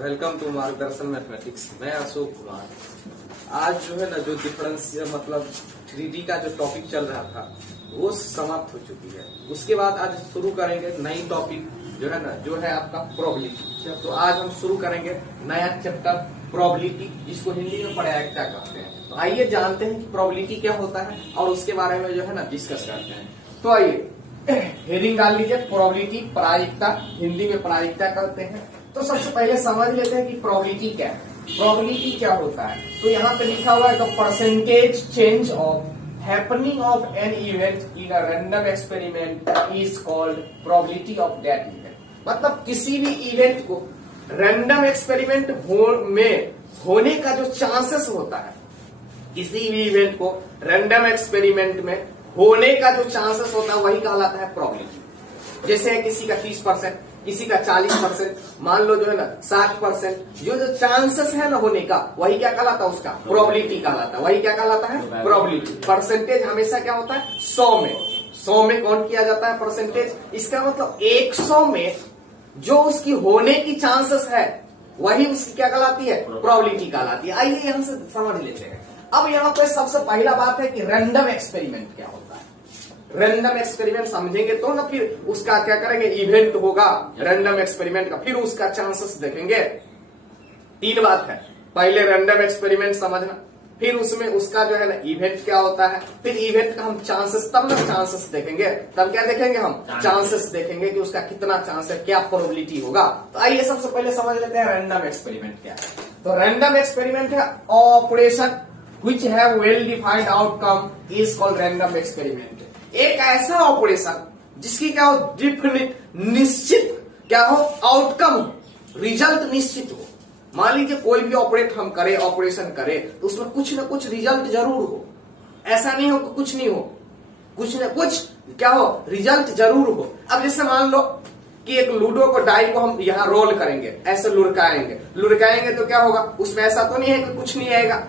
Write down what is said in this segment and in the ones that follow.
Welcome to मार्गदर्शन mathematics. मैं अशोक कुमार। आज जो है ना जो डिफरेंस मतलब 3D का जो टॉपिक चल रहा था वो समाप्त हो चुकी है। उसके बाद आज शुरू करेंगे नई टॉपिक जो है ना जो है आपका प्रोबेबिलिटी। तो आज हम शुरू करेंगे नया चैप्टर प्रोबेबिलिटी, जिसको हिंदी में प्रायिकता कहते हैं। तो आइए जानते हैं कि प्रोबेबिलिटी क्या होता है और उसके बारे में जो है ना डिस्कस करते हैं। तो आइए हेडिंग डाल लीजिए, प्रोबेबिलिटी प्रायिकता, हिंदी में प्रायिकता कहते हैं। तो सबसे पहले समझ लेते हैं कि प्रोबेबिलिटी क्या है। प्रोबेबिलिटी क्या होता है, तो यहाँ पे लिखा हुआ है the percentage change of happening of an event in a random experiment is called probability of that event. मतलब किसी भी इवेंट को रैंडम एक्सपेरिमेंट में होने का जो चांसेस होता है, किसी भी इवेंट को रैंडम एक्सपेरिमेंट में होने का जो चांसेस होता है वही कहलाता है प्रोबेबिलिटी। जैसे किसी का 30%, किसी का 40%, मान लो जो है ना 60%, जो चांसेस है ना होने का वही क्या कहलाता है, उसका प्रोबेबिलिटी कहलाता है। वही क्या कहलाता है, प्रोबेबिलिटी। परसेंटेज हमेशा क्या होता है, 100 में काउंट किया जाता है परसेंटेज। इसका मतलब 100 में जो उसकी होने की चांसेस है वही उसकी क्या कहलाती है, प्रोबेबिलिटी कहलाती है। आइए यहां से समझ लेते हैं। अब यहाँ पे सबसे पहला बात है कि रैंडम एक्सपेरिमेंट क्या होता है। रैंडम एक्सपेरिमेंट समझेंगे तो ना फिर उसका क्या करेंगे, इवेंट होगा रैंडम एक्सपेरिमेंट का, फिर उसका चांसेस देखेंगे। तीन बात है, पहले रैंडम एक्सपेरिमेंट समझना, फिर उसमें उसका जो है ना इवेंट क्या होता है, फिर इवेंट का हम चांसेस, तब ना चांसेस देखेंगे। तब क्या देखेंगे, हम चांसेस देखेंगे कि उसका कितना चांस है, क्या प्रोबेबिलिटी होगा। तो आइए सबसे पहले समझ लेते हैं रैंडम एक्सपेरिमेंट क्या है। तो रैंडम एक्सपेरिमेंट है operation which have well defined outcome is called random experiment। एक ऐसा ऑपरेशन जिसकी क्या हो, डिफिनिट निश्चित क्या हो, आउटकम रिजल्ट निश्चित हो। मान लीजिए कोई भी ऑपरेशन करे तो उसमें कुछ ना कुछ रिजल्ट जरूर हो। ऐसा नहीं हो कि कुछ नहीं हो, कुछ ना कुछ क्या हो, रिजल्ट जरूर हो। अब जैसे मान लो कि एक लूडो को डाई को हम यहाँ रोल करेंगे, ऐसे लुढ़काएंगे तो क्या होगा, उसमें ऐसा तो नहीं है कि कुछ नहीं आएगा,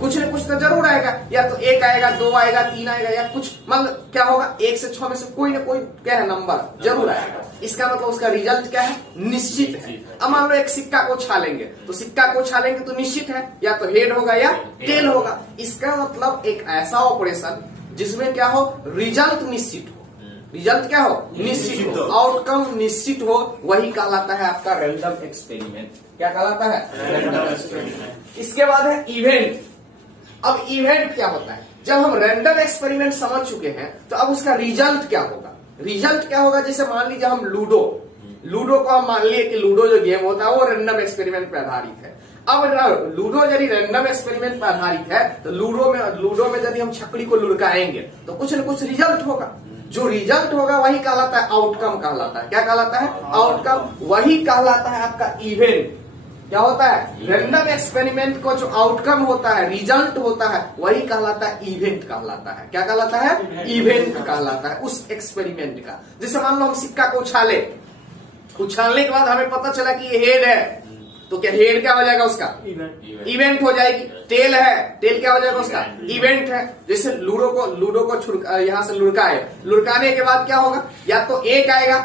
कुछ न कुछ तो जरूर आएगा। या तो 1 आएगा, 2 आएगा, 3 आएगा, या कुछ मतलब क्या होगा, 1 से 6 में से कोई ना कोई क्या है नंबर जरूर आएगा। इसका मतलब उसका रिजल्ट क्या है, निश्चित है। अब मान लो एक सिक्का को उछालेंगे तो सिक्का को उछालेंगे तो निश्चित है या तो हेड होगा या टेल होगा। इसका मतलब एक ऐसा ऑपरेशन जिसमें क्या हो, रिजल्ट निश्चित हो। रिजल्ट क्या हो, निश्चित हो, आउटकम निश्चित हो, वही कहलाता है आपका रैंडम एक्सपेरिमेंट। क्या कहलाता है, रैंडम एक्सपेरिमेंट। इसके बाद है इवेंट। अब इवेंट क्या होता है, जब हम रैंडम एक्सपेरिमेंट समझ चुके हैं तो अब उसका रिजल्ट क्या होगा। रिजल्ट क्या होगा, जैसे मान लीजिए हम लूडो को हम मान लिए कि लूडो जो गेम होता है वो रैंडम एक्सपेरिमेंट पर आधारित है। अब लूडो यदि रैंडम एक्सपेरिमेंट पर आधारित है तो लूडो में यदि हम छकड़ी को लुढ़काएंगे तो कुछ न कुछ रिजल्ट होगा। जो रिजल्ट होगा वही कहलाता है आउटकम कहलाता है। क्या कहलाता है, आउटकम। वही कहलाता है आपका इवेंट। क्या होता है, रैंडम एक्सपेरिमेंट को जो आउटकम होता है, रिजल्ट होता है, वही कहलाता है इवेंट कहलाता है। क्या कहलाता है, इवेंट कहलाता है उस एक्सपेरिमेंट का। जैसे मान लो हम सिक्का को उछालने के बाद हमें पता चला कि ये हेड है, तो क्या हेड क्या हो जाएगा, उसका इवेंट हो जाएगी। टेल है, टेल क्या हो जाएगा, उसका इवेंट है। जैसे लूडो को यहाँ से लुढ़काने के बाद क्या होगा, या तो 1 आएगा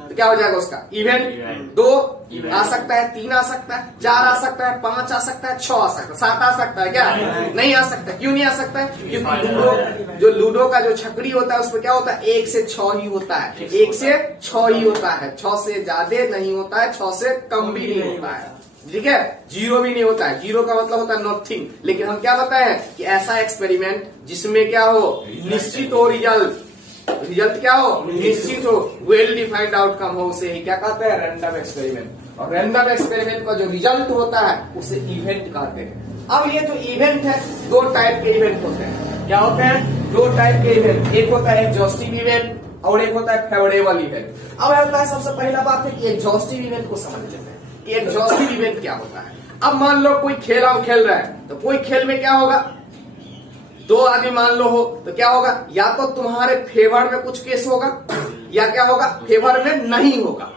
तो क्या हो जाएगा उसका इवेंट, 2 आ सकता है, 3 आ सकता है, 4 आ सकता है, 5 आ सकता है, 6 आ सकता है, 7 आ सकता है। क्या नहीं आ सकता, क्यों नहीं आ सकता है, क्योंकि लूडो का जो छकड़ी होता है उसमें क्या होता है, 1 से 6 ही होता है, 1 से 6 ही होता है, 6 से ज्यादा नहीं होता है, 6 से कम भी नहीं होता है। ठीक है, 0 भी नहीं होता है। 0 का मतलब होता है नथिंग। लेकिन हम क्या बताए हैं कि ऐसा एक्सपेरिमेंट जिसमें क्या हो, निश्चित हो रिजल्ट क्या हो, निश्चित हो, वेल डिफाइंड आउटकम हो, उसे ही क्या कहते हैं, रैंडम एक्सपेरिमेंट। और रैंडम एक्सपेरिमेंट का जो रिजल्ट होता है उसे इवेंट कहते हैं। अब ये जो इवेंट है, 2 टाइप के इवेंट होते हैं। क्या होते हैं, 2 टाइप के इवेंट। एक होता है एग्जॉस्टिव इवेंट और एक होता है फेवरेबल इवेंट। अब होता है, सबसे पहला बात है कि एग्जॉस्टिव इवेंट को समझ लेते हैं कि एग्जॉस्टिव इवेंट क्या होता है। अब मान लो कोई खेल रहा है तो कोई खेल में क्या होगा, 2 आदमी मान लो हो तो क्या होगा, या तो तुम्हारे फेवर में कुछ केस होगा या क्या होगा, फेवर में नहीं होगा।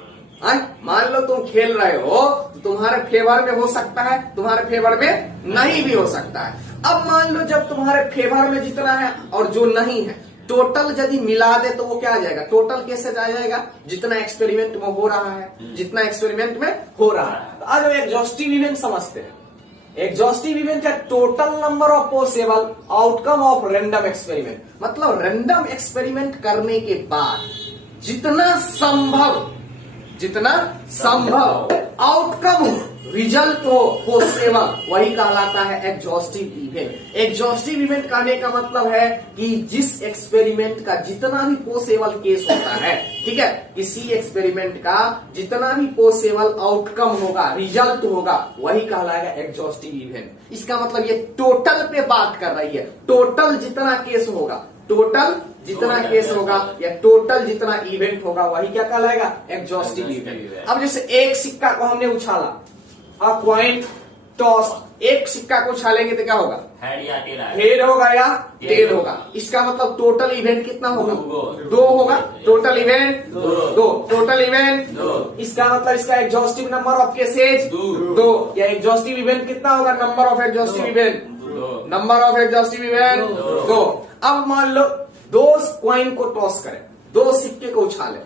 मान लो तुम खेल रहे हो तो तुम्हारे फेवर में हो सकता है, तुम्हारे फेवर में नहीं भी हो सकता है। अब मान लो जब तुम्हारे फेवर में जितना है और जो नहीं है टोटल यदि मिला दे तो वो क्या आ जाएगा, टोटल कैसे आ जाएगा, जितना एक्सपेरिमेंट में हो रहा है, जितना एक्सपेरिमेंट में हो रहा है। तो आज हम एग्जॉस्टिव इवेंट समझते हैं। एग्जॉस्टिव इवेंट है total number of possible outcome of random experiment. मतलब रैंडम एक्सपेरिमेंट करने के बाद जितना संभव आउटकम रिजल्ट हो पॉसिबल, वही कहलाता है एग्जॉस्टिव इवेंट। एग्जॉस्टिव इवेंट कहने का मतलब है कि जिस एक्सपेरिमेंट का जितना भी पॉसिबल केस होता है, ठीक है, किसी एक्सपेरिमेंट का जितना भी पॉसिबल आउटकम होगा, रिजल्ट होगा, वही कहलाएगा एग्जॉस्टिव इवेंट। इसका मतलब ये टोटल पे बात कर रही है, टोटल जितना केस होगा, टोटल जितना केस होगा या टोटल जितना इवेंट होगा, वही क्या कहलाएगा, एग्जॉस्टिव इवेंट। अब जैसे एक सिक्का को हमने उछाला, अ कॉइन टॉस, एक सिक्का को उछालेंगे तो क्या होगा, हेड होगा या टेल होगा। इसका मतलब टोटल इवेंट कितना होगा, दो होगा, टोटल इवेंट दो, टोटल इवेंट। इसका मतलब इसका एग्जॉस्टिव नंबर ऑफ केसेज दो, या एग्जॉस्टिव इवेंट कितना होगा, number of exhaustive event, number of exhaustive event दो। अब मान लो दो कॉइन को टॉस करें, दो सिक्के को उछाले,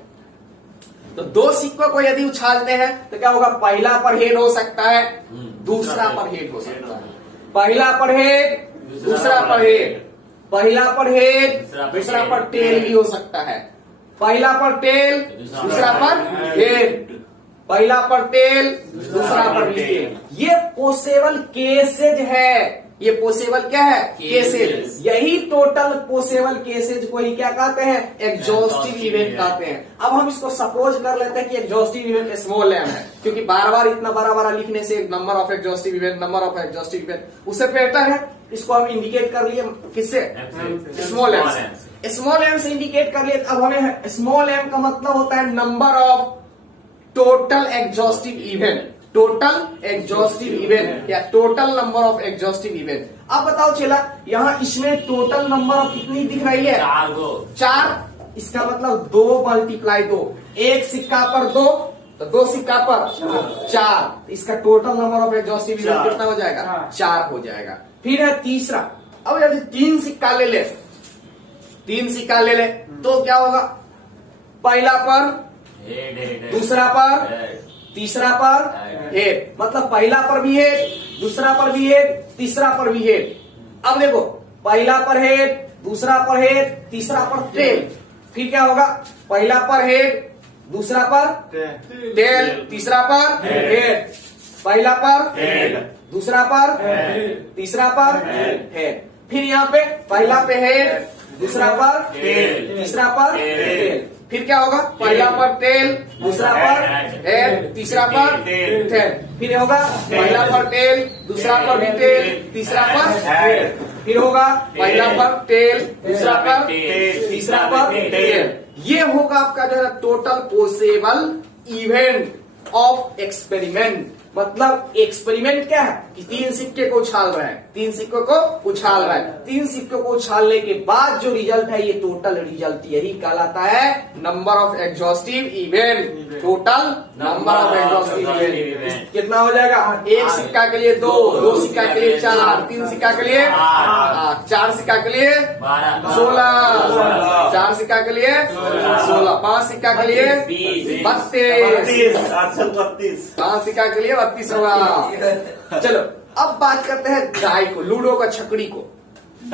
तो दो सिक्कों को यदि उछालते हैं तो क्या होगा, पहला पर हेड हो सकता है, दूसरा पर हेड हो सकता है, पहला पर हेड, दूसरा पर हेड, पहला पर हेड, दूसरा पर टेल भी हो सकता है, पहला पर टेल, दूसरा पर हेड, पहला पर टेल, दूसरा पर टेल। ये पॉसिबल केसेज है, ये पॉसिबल क्या है, केसेज। यही टोटल पॉसिबल केसेज को ही क्या कहते हैं, एग्जॉस्टिव इवेंट कहते हैं। अब हम इसको सपोज कर लेते हैं कि एग्जॉस्टिव इवेंट स्मॉल एम है, क्योंकि बार बार इतना बड़ा लिखने से number of exhaustive event, number of exhaustive event, उससे बेहतर है इसको हम इंडिकेट कर लिए किससे, स्मॉल एम से। स्मॉल एम से इंडिकेट कर लिए। अब हमें स्मॉल एम का मतलब होता है number of total exhaustive event, total exhaustive event या total number of exhaustive event. अब बताओ चला, यहाँ इसमें टोटल नंबर ऑफ कितनी दिख रही है, चार। इसका मतलब 2 × 2, एक सिक्का पर 2, तो 2 सिक्का पर 4। इसका total number of exhaustive event कितना हो जाएगा, 4 हो जाएगा। फिर है तीसरा, अब यदि 3 सिक्का ले ले, 3 सिक्का ले ले तो क्या होगा, पहला पर, दूसरा पर, तीसरा पर हेड। मतलब पहला पर भी हेड, दूसरा पर भी हेड, तीसरा पर भी हेड। अब देखो, पहला पर हेड, दूसरा पर हेड, तीसरा पर टेल। फिर क्या होगा, पहला पर हेड, दूसरा पर टेल, तीसरा पर हेड, पहला पर हेड, दूसरा पर तीसरा पर हेड। फिर यहाँ पे पहला पे हेड, दूसरा पर टेल, तीसरा पर टेल। फिर क्या होगा, पहला पर टेल, दूसरा पर हेड, तीसरा पर टेल। फिर होगा पहला पर टेल, दूसरा पर भी टेल, तीसरा पर हेड। फिर होगा पहला पर टेल, दूसरा पर तीसरा पर टेल। ये होगा आपका जो है total possible event of experiment. मतलब एक्सपेरिमेंट क्या है कि 3 सिक्के को उछाल रहे हैं, 3 सिक्कों को उछाल रहा है, 3 सिक्कों को उछालने के बाद जो रिजल्ट है, ये टोटल रिजल्ट यही कहलाता है number of exhaustive event. Total number of exhaustive event कितना हो जाएगा, एक सिक्का के लिए 2, 2 सिक्का के लिए 4, 3 सिक्का के लिए 8, 4 सिक्का के लिए 16, 4 सिक्का के लिए 16, 5 सिक्का के लिए 32, 5 सिक्का के लिए 32 होगा। चलो अब बात करते हैं डाई को, लूडो का छकड़ी को।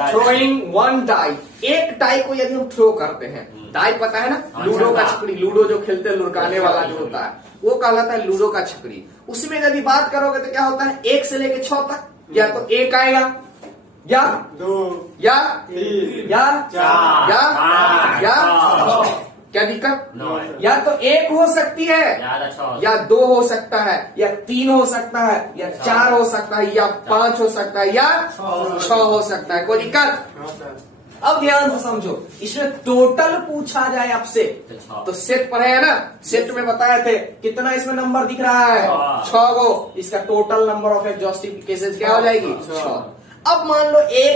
थ्रोइंग 1 डाई, एक डाई को यदि हम थ्रो करते हैं, डाई पता है ना, लूडो का छकड़ी, लूडो जो खेलते हैं लुढ़काने वाला जो होता है, वो कहलाता है लूडो का छकड़ी। उसमें यदि बात करोगे तो क्या होता है, 1 से लेके 6 तक, या तो 1 आएगा, या 2, या 3, या 4, या क्या दिक्कत, या तो 1 हो सकती है, या 2 हो सकता है, या 3 हो सकता है, या 4 हो सकता है, या 5 हो सकता है, या 6 हो सकता है। कोई दिक्कत? अब ध्यान से समझो, इसमें टोटल पूछा जाए आपसे तो सेट पढ़े है ना, सेट में बताए थे कितना इसमें नंबर दिख रहा है, 6 गो। इसका total number of exhaustive cases क्या हो जाएगी, 6। अब मान लो 1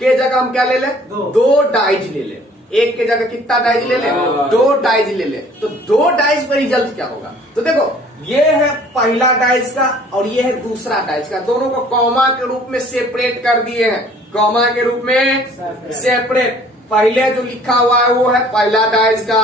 के जगह हम क्या ले ले, 2 डाइज ले ले। 1 के जगह कितना डाइज ले ले, 2 डाइज ले ले। तो 2 डाइज पर रिजल्ट क्या होगा, तो देखो ये है पहला डाइज का और ये है दूसरा डाइज का, दोनों को कॉमा के रूप में सेपरेट कर दिए हैं, कॉमा के रूप में सेपरेट। पहले जो लिखा हुआ है वो है पहला डाइस का,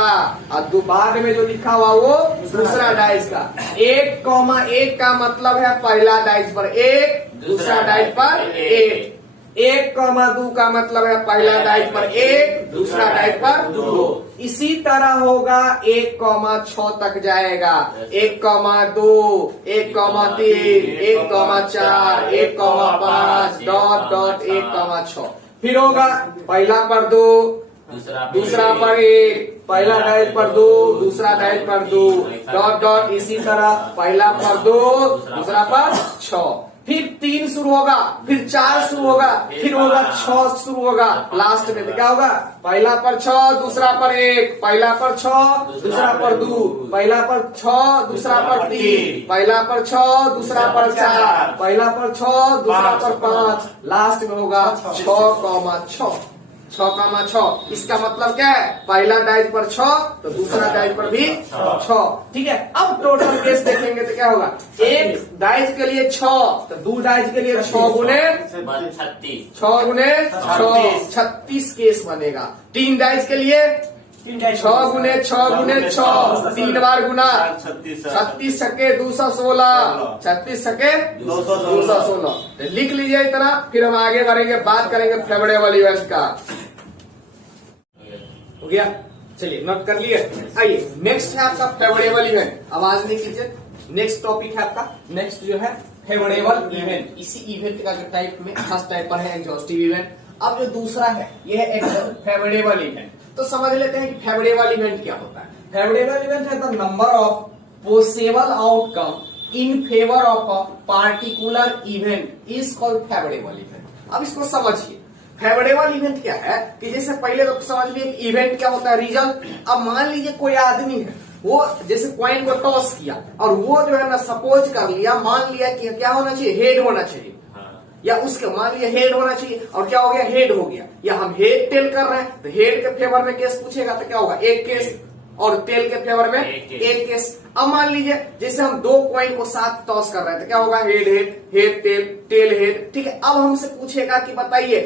और बाद में जो लिखा हुआ वो दूसरा डाइस का। 1,1 का मतलब है पहला डाइस पर 1, दूसरा डाइस पर 1। 1,2 का मतलब है पहला डाइस पर 1, दूसरा डाइस पर 2। इसी तरह होगा 1,6 तक जाएगा। 1,2, 1,3, 1,4, 1,5 डॉट डॉट 1,6। फिर होगा पहला पर 2, दूसरा पर 1, पहला डाइस पर 2, दूसरा डाइस पर 2 डॉट डॉट। इसी तरह पहला पर 2, दूसरा पर 6, फिर 3 शुरू होगा, फिर 4 शुरू होगा, फिर होगा 6 शुरू होगा। लास्ट में क्या होगा? पहला पर 6, दूसरा पर 1, पहला पर 6, दूसरा पर 2, पहला पर 6, दूसरा पर 3, पहला पर 6, दूसरा पर 4, पहला पर 6, दूसरा पर 5, लास्ट में होगा 6,6। 6,6 इसका मतलब क्या है? पहला डाइस पर 6 तो दूसरा डाइस पर भी 6। ठीक है, अब टोटल केस देखेंगे तो क्या होगा? एक डाइस के लिए 6 तो 2 डाइस के लिए 6 गुने 6 गुने 6 36 केस बनेगा। 3 डाइस के लिए 6 गुने 6 गुने 6 3 बार गुना 36 छक्के 216, 36 छक्के 216। लिख लीजिए इतना, फिर हम आगे बढ़ेंगे, बात करेंगे फेवरेबल इवेंट का। हो गया, चलिए नोट कर लिए। आइए नेक्स्ट है आपका फेवरेबल इवेंट। आवाज नहीं कीजिए। नेक्स्ट टॉपिक है आपका, नेक्स्ट जो है फेवरेबल इवेंट। इसी इवेंट का जो टाइप में फर्स्ट टाइप पर है एग्जॉस्टिव इवेंट। अब जो दूसरा है ये है फेवरेबल इवेंट। तो समझ लेते हैं कि फेवरेबल इवेंट क्या होता है। फेवरेबल इवेंट है the number of possible outcome in favour of a particular event is called favourable event. अब इसको समझिए, फेवरेबल इवेंट क्या है कि जैसे पहले तो समझ लिए इवेंट क्या होता है, रिजल्ट। अब मान लीजिए कोई आदमी है, वो जैसे कॉइन को टॉस किया और वो जो है ना सपोज कर लिया, मान लिया कि क्या होना चाहिए, हेड होना चाहिए, या उसके मान लिया हेड होना चाहिए और क्या हो गया, हेड हो गया। या हम हेड टेल कर रहे हैं तो हेड के फेवर में केस पूछेगा तो क्या होगा, एक केस, और टेल के फेवर में एक केस। अब मान लीजिए जैसे हम 2 कॉइन को साथ टॉस कर रहे हैं तो क्या होगा, head head, head tail, tail head. ठीक है, अब हमसे पूछेगा कि बताइए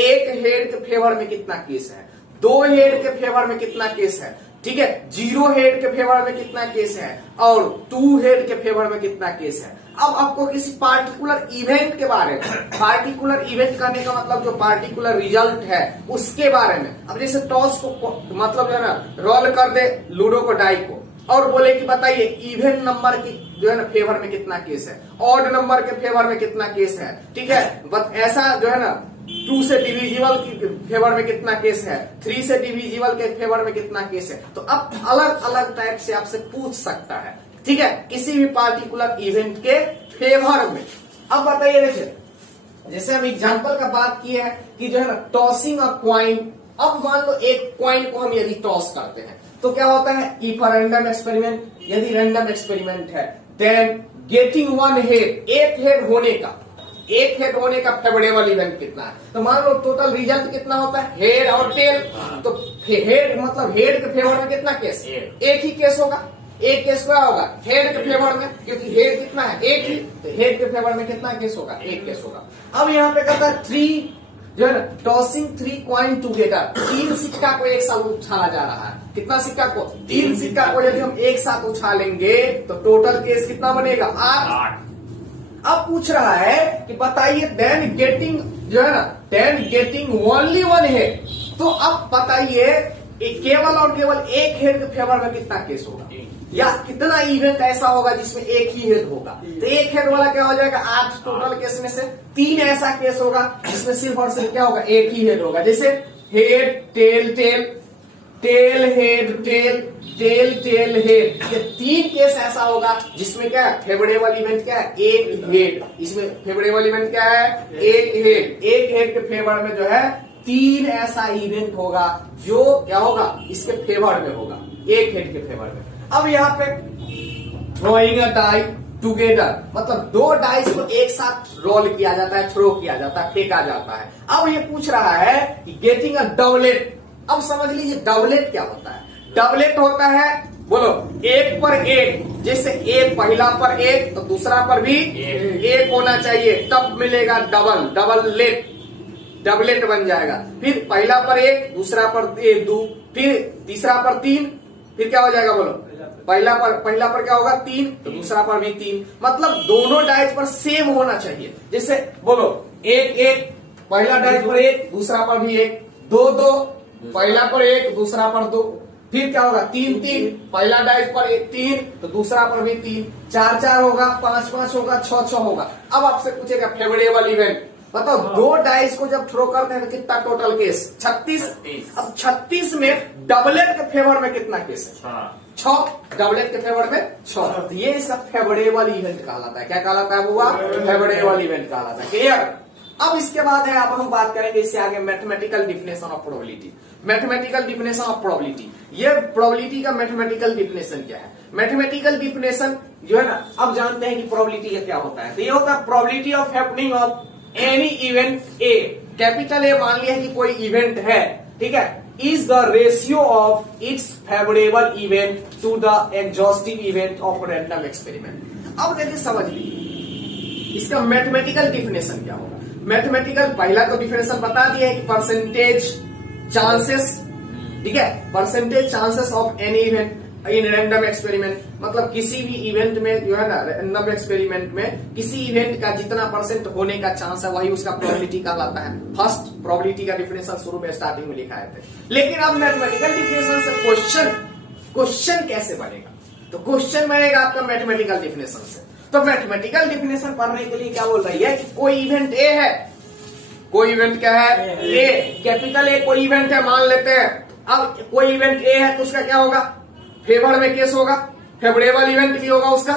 एक हेड के फेवर में कितना केस है, 2 हेड के फेवर में कितना केस है, ठीक है, 0 हेड के फेवर में कितना केस है, और 2 हेड के फेवर में कितना केस है। अब आपको किसी पार्टिकुलर इवेंट के बारे में, पार्टिकुलर इवेंट करने का मतलब जो पार्टिकुलर रिजल्ट है उसके बारे में। अब जैसे टॉस को मतलब जो है ना रोल कर दे लूडो को, डाई को, और बोले कि बताइए इवन नंबर की जो है ना फेवर में कितना केस है, ऑड नंबर के फेवर में कितना केस है। ठीक है, बस ऐसा जो है ना 2 से डिविजिबल की फेवर में कितना केस है, 3 से डिविजिबल के फेवर में कितना केस है। तो अब अलग अलग टाइप से आपसे पूछ सकता है, ठीक है, किसी भी पार्टिकुलर इवेंट के फेवर में। अब बताइए, देखिए जैसे हम एग्जांपल का बात किए हैं कि जो है ना टॉसिंग अ कॉइन। अब मान लो एक कॉइन को हम यदि टॉस करते हैं तो क्या होता है, इफ अ रैंडम एक्सपेरिमेंट, यदि रैंडम एक्सपेरिमेंट है, देन गेटिंग 1 हेड, एक हेड होने का, एक हेड होने का फेवरेबल इवेंट कितना है। तो मान लो टोटल रिजल्ट कितना होता है, हेड और टेल। तो हेड मतलब हेड के फेवर में कितना केस, एक ही केस होगा। एक केस क्या होगा, हेड के फेवर में, क्योंकि हेड कितना है, एक ही, तो हेड के फेवर में कितना केस होगा, एक केस होगा। अब यहाँ पे कहता है 3 जो है ना टॉसिंग 3 कॉइन टुगेदर, 3 सिक्का को एक साथ उछाला जा रहा है। कितना सिक्का को, 3 सिक्का को यदि हम एक साथ उछालेंगे तो टोटल केस कितना बनेगा, 8। अब पूछ रहा है कि बताइए देन गेटिंग जो है ना, देन गेटिंग ओनली 1 हेड। तो अब बताइए केवल और केवल एक हेड के फेवर में कितना केस होगा, या कितना इवेंट ऐसा होगा जिसमें एक ही हेड होगा। तो एक हेड वाला क्या हो जाएगा, 8 टोटल केस में से 3 ऐसा केस होगा जिसमें सिर्फ और सिर्फ क्या होगा, एक ही हेड होगा। जैसे head tail tail, tail head tail, tail tail head, ये 3 केस ऐसा होगा जिसमें क्या है, फेवरेबल इवेंट क्या है, एक हेड। इसमें फेवरेबल इवेंट क्या है, एक हेड। एक हेड के फेवर में जो है 3 ऐसा इवेंट होगा जो क्या होगा, इसके फेवर में होगा, एक हेड के फेवर में। अब यहाँ पे थ्रोइंग अ डाई टुगेदर, मतलब 2 डाइस को एक साथ रोल किया जाता है, थ्रो किया जाता है, फेंका जाता है। अब ये पूछ रहा है कि गेटिंग अ डबलेट। अब समझ लीजिए डबलेट क्या होता है। डबलेट होता है, बोलो, 1 पर 1, जैसे एक पहला पर 1 तो दूसरा पर भी 1 होना चाहिए, तब मिलेगा डबल, डबल लेट। डबलेट बन जाएगा। फिर पहला पर 1, दूसरा पर 2, फिर तीसरा पर 3, फिर क्या हो जाएगा बोलो, पहला पर क्या होगा 3, तो दूसरा पर भी 3। मतलब दोनों डाइज पर सेम होना चाहिए। जैसे बोलो 1 1, पहला डाइज पर 1, दूसरा पर भी 1, 2 2, पहला पर 1, दूसरा पर 2, फिर क्या होगा 3 3, पहला डाइज पर 3, तो दूसरा पर भी 3, 4 4 होगा, 5 5 होगा, 6 6 होगा। अब आपसे पूछेगा फेवरेबल इवेंट बताओ, 2 डाइस को जब थ्रो करते हैं तो कितना टोटल केस 36। अब 36 में डबलेट के फेवर में कितना केस है 6, डबलेट के फेवर में 6। ये इसका फेवरेबल इवेंट कहलाता है। क्या कहलाता है बुआ, फेवरेबल इवेंट कहलाता है। क्लियर। अब इसके बाद है, अब हम बात करेंगे इससे आगे mathematical definition of probability. Mathematical definition of probability, ये प्रोबेबिलिटी का मैथमेटिकल डिफिनेशन क्या है। मैथमेटिकल डिफिनेशन जो है ना, अब जानते हैं कि प्रोबेबिलिटी का क्या होता है। तो ये होता है probability of happening of any event A, capital A मान लिया कि कोई इवेंट है, ठीक है, is the ratio of its favourable event to the exhaustive event of random experiment. अब देखिए समझ लीजिए इसका मैथमेटिकल डिफिनेशन क्या होगा। मैथमेटिकल पहला तो डिफिनेशन बता दिया है कि परसेंटेज चांसेस, ठीक है, percentage chances of any event in random experiment, मतलब किसी भी इवेंट में जो है ना, रैंडम एक्सपेरिमेंट में किसी इवेंट का जितना परसेंट होने का चांस है वही उसका प्रोबेबिलिटी कहलाता है। फर्स्ट प्रोबेबिलिटी का डिफिनेशन शुरू में स्टार्टिंग में लिखा थे। लेकिन अब मैथमेटिकल डिफिनेशन से क्वेश्चन कैसे बनेगा, तो क्वेश्चन बनेगा आपका मैथमेटिकल डिफिनेशन से। तो मैथमेटिकल डिफिनेशन पढ़ने के लिए क्या बोल रही है कि कोई इवेंट ए है, कोई इवेंट क्या है ए, कैपिटल ए कोई इवेंट है मान लेते हैं। अब कोई इवेंट ए है तो उसका क्या होगा, फेवर में केस होगा, फेवरेबल इवेंट भी होगा उसका।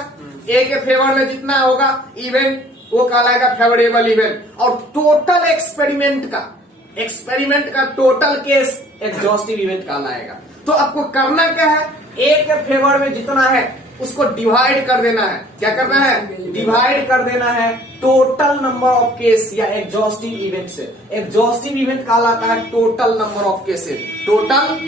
ए के फेवर में जितना होगा इवेंट वो कहलाएगा फेवरेबल इवेंट। और टोटल एक्सपेरिमेंट का टोटल केस एग्जॉस्टिव इवेंट कहलाएगा। तो आपको करना क्या है, ए के फेवर में जितना है उसको डिवाइड कर देना है। क्या करना है, डिवाइड कर देना है टोटल नंबर ऑफ केस या एग्जॉस्टिव इवेंट से। एग्जॉस्टिव इवेंट कहलाता है total number of cases, total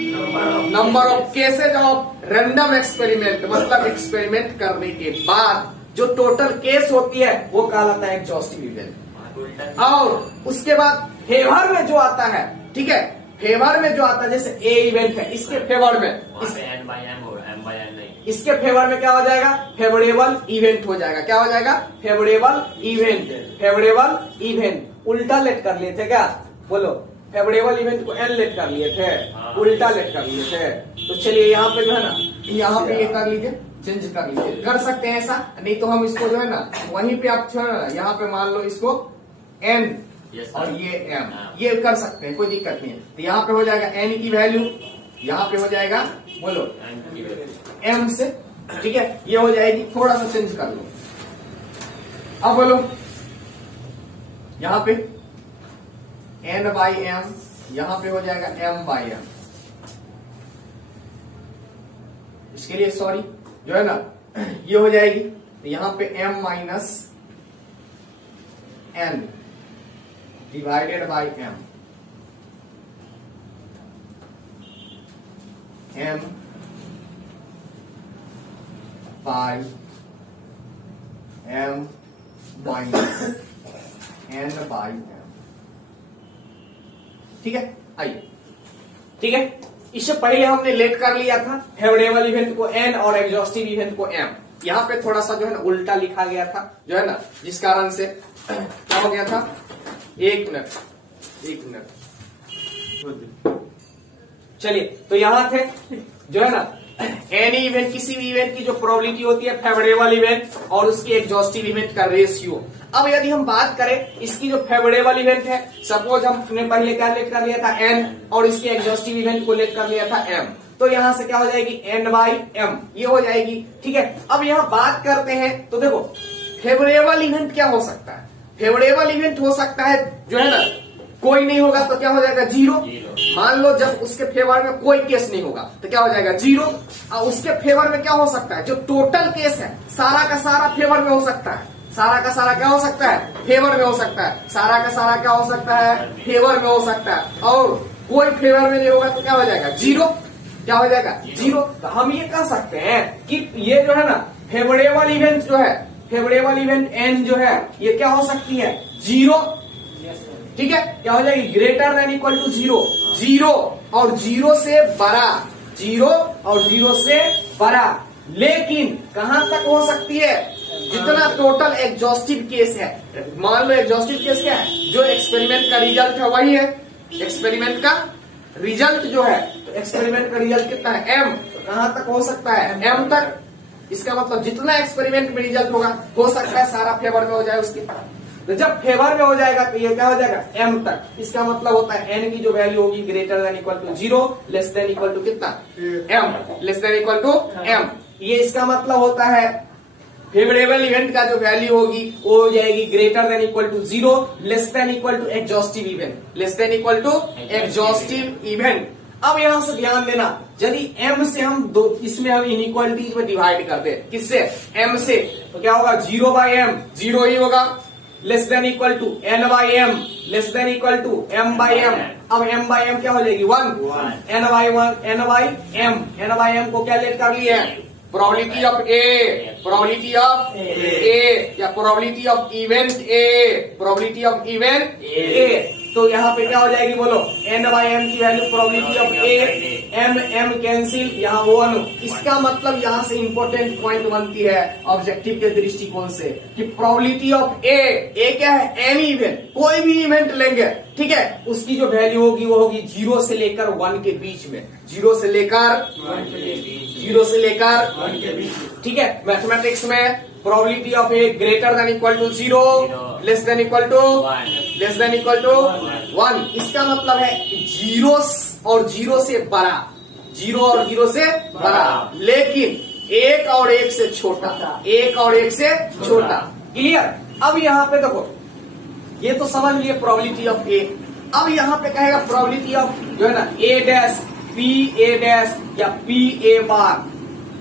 number of cases of random experiment, मतलब एक्सपेरिमेंट करने के बाद जो टोटल केस होती है वो कहलाता है एग्जॉस्टिव इवेंट। और उसके बाद फेवर में जो आता है, ठीक है, फेवर में जो आता है जैसे ए इवेंट है, इसके फेवर में इसके फेवर में क्या हो जाएगा, फेवरेबल इवेंट हो जाएगा। क्या हो जाएगा, फेवरेबल इवेंट। फेवरेबल इवेंट उल्टा लेट कर लिए थे क्या, बोलो, फेवरेबल इवेंट को एन लेट कर लिए थे, उल्टा लेट कर लिए थे। तो चलिए यहाँ पे जो है ना, यहाँ पे ये कर लीजिए, चेंज कर लीजिए, कर सकते हैं ऐसा, नहीं तो हम इसको जो है ना वहीं पे आप जो है ना यहाँ पे मान लो इसको एन और ये एम, ये कर सकते हैं, कोई दिक्कत नहीं है। तो यहाँ पे हो जाएगा एन की वैल्यू, यहाँ पे हो जाएगा बोलो एम से, ठीक है, ये हो जाएगी, थोड़ा सा चेंज कर लो। अब बोलो यहाँ पे एन बाई एम, यहाँ पे हो जाएगा एम बाई एम। इसके लिए सॉरी जो है ना ये हो जाएगी, तो यहाँ पे M minus N divided by M, M by M minus N by M, ठीक है। आइए, ठीक है, इससे पहले हमने लेट कर लिया था फेवरेबल इवेंट को एन और एग्जॉस्टिव इवेंट को एम। यहाँ पे थोड़ा सा जो है ना उल्टा लिखा गया था, जो है ना, जिस कारण से क्या हो गया था, एक मिनट चलिए, तो यहां थे जो है ना एनी इवेंट, किसी भी इवेंट की जो प्रोबेबिलिटी होती है फेवरेबल इवेंट और उसकी एग्जॉस्टिव इवेंट का रेशियो। अब यदि हम बात करें इसकी जो फेवरेबल इवेंट है, सपोज हमने पहले क्या लेट कर लिया था एन और इसकी एग्जॉस्टिव इवेंट को लेट कर लिया था एम, तो यहां से क्या हो जाएगी एन बाई एम, ये हो जाएगी, ठीक है। अब यहां बात करते हैं तो देखो फेवरेबल इवेंट क्या हो सकता है, फेवरेबल इवेंट हो सकता है जो है ना कोई नहीं होगा तो क्या हो जाएगा, जीरो। मान लो जब उसके फेवर में कोई केस नहीं होगा तो क्या हो जाएगा, जीरो। और उसके फेवर में क्या हो सकता है, जो टोटल केस है सारा का सारा फेवर में हो सकता है, सारा का सारा क्या हो सकता है, फेवर में हो सकता है, सारा का सारा क्या हो सकता है, फेवर में हो सकता है। और कोई फेवर में नहीं होगा तो क्या हो जाएगा, जीरो। क्या हो जाएगा, जीरो। तो हम ये कह सकते हैं कि ये जो है ना फेवरेबल इवेंट जो है, फेवरेबल इवेंट एन जो है ये क्या हो सकती है, जीरो। ठीक है, क्या हो जाएगी, ग्रेटर देन इक्वल टू 0, 0 और 0 से बड़ा, 0 और 0 से बड़ा, लेकिन कहां तक हो सकती है, जितना टोटल एग्जॉस्टिव केस है। मान लो एग्जॉस्टिव केस क्या है, जो एक्सपेरिमेंट का रिजल्ट है वही है, एक्सपेरिमेंट का रिजल्ट जो है, तो एक्सपेरिमेंट का रिजल्ट कितना है, m, तो कहां तक हो सकता है, m तक। इसका मतलब जितना एक्सपेरिमेंट में रिजल्ट होगा, हो सकता है सारा फेवर में हो जाए उसके। तो जब फेवर में हो जाएगा तो ये क्या हो जाएगा, m तक। इसका मतलब होता है n की जो वैल्यू होगी greater than equal to 0, less than equal to कितना, m, less than equal to m। ये इसका मतलब होता है फेवरेबल इवेंट का जो वैल्यू होगी वो हो जाएगी greater than equal to 0, less than equal to exhaustive event, less than equal to exhaustive event. अब यहां से ध्यान देना, यदि m से हम दो, इसमें हम इनइक्वालिटीज में डिवाइड कर दे, किससे, m से, तो क्या होगा, 0 बाई एम, 0 ही होगा, less than equal to n by M, less than equal to m by M. अब m बाई एम क्या हो जाएगी, 1, n बाई एम को क्या लेट कर लिए हैं, probability of A, probability of A, या probability of event A, probability of event A. तो यहाँ पे क्या हो जाएगी बोलो, n बाई एम की value probability of A, m cancel, यहाँ 1। इसका मतलब यहाँ से इंपॉर्टेंट पॉइंट बनती है ऑब्जेक्टिव के दृष्टिकोण से कि प्रोबेबिलिटी ऑफ ए क्या है, एनी इवेंट, कोई भी इवेंट लेंगे, ठीक है, उसकी जो वैल्यू होगी वो होगी 0 से लेकर 1 के बीच में, 0 से लेकर 1 के बीच, ठीक है। मैथमेटिक्स में probability of A greater than equal to 0, less than equal to 1। इसका मतलब है 0 और 0 से बड़ा, 0 और 0 से बड़ा, लेकिन 1 और 1 से छोटा, 1 और 1 से छोटा। क्लियर। अब यहाँ पे देखो, ये तो समझ लिए प्रोबेबिलिटी ऑफ ए। अब यहाँ पे कहेगा प्रोबेबिलिटी ऑफ जो है ना A dash, P A dash या P A bar,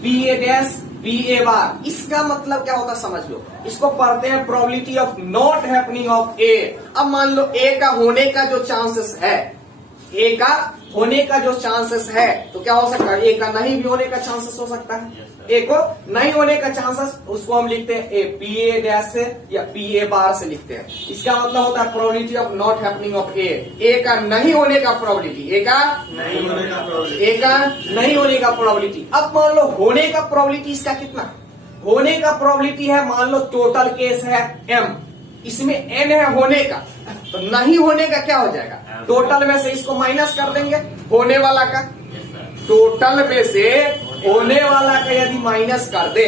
P A dash, P A bar. इसका मतलब क्या होता है समझ लो, इसको पढ़ते हैं probability of not happening of A. अब मान लो ए का होने का जो चांसेस है, ए का होने का जो चांसेस है, तो क्या हो सकता है, ए का नहीं भी होने का चांसेस हो सकता है। ए को नहीं होने का चांसेस, उसको हम लिखते हैं ए पी ए डैश से या पी ए बार से लिखते हैं। इसका मतलब होता है probability of not happening of A का नहीं होने का प्रोबेबिलिटी, ए का नहीं होने का प्रोबेबिलिटी। अब मान लो होने का प्रोबेबिलिटी, इसका कितना होने का प्रोबेबिलिटी है, मान लो टोटल केस है m, इसमें n है होने का, तो नहीं होने का क्या हो जाएगा, टोटल में से इसको माइनस कर देंगे, होने वाला का, टोटल में से होने वाला का यदि माइनस कर दे,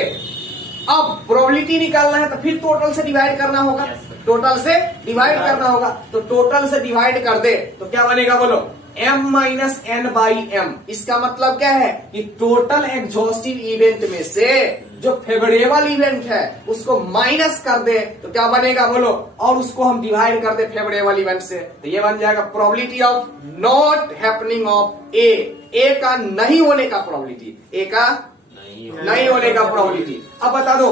अब प्रोबेबिलिटी निकालना है तो फिर टोटल से डिवाइड करना होगा, टोटल से डिवाइड करना होगा। तो टोटल से डिवाइड कर दे तो क्या बनेगा बोलो, m minus n by m। इसका मतलब क्या है कि टोटल एग्जॉस्टिव इवेंट में से जो फेवरेबल इवेंट है उसको माइनस कर दे तो क्या बनेगा बोलो, और उसको हम डिवाइड कर दे फेवरेबल इवेंट से, तो ये बन जाएगा probability of not happening of A का नहीं होने का प्रोबेबिलिटी, ए का नहीं होने का प्रोबेबिलिटी। अब बता दो,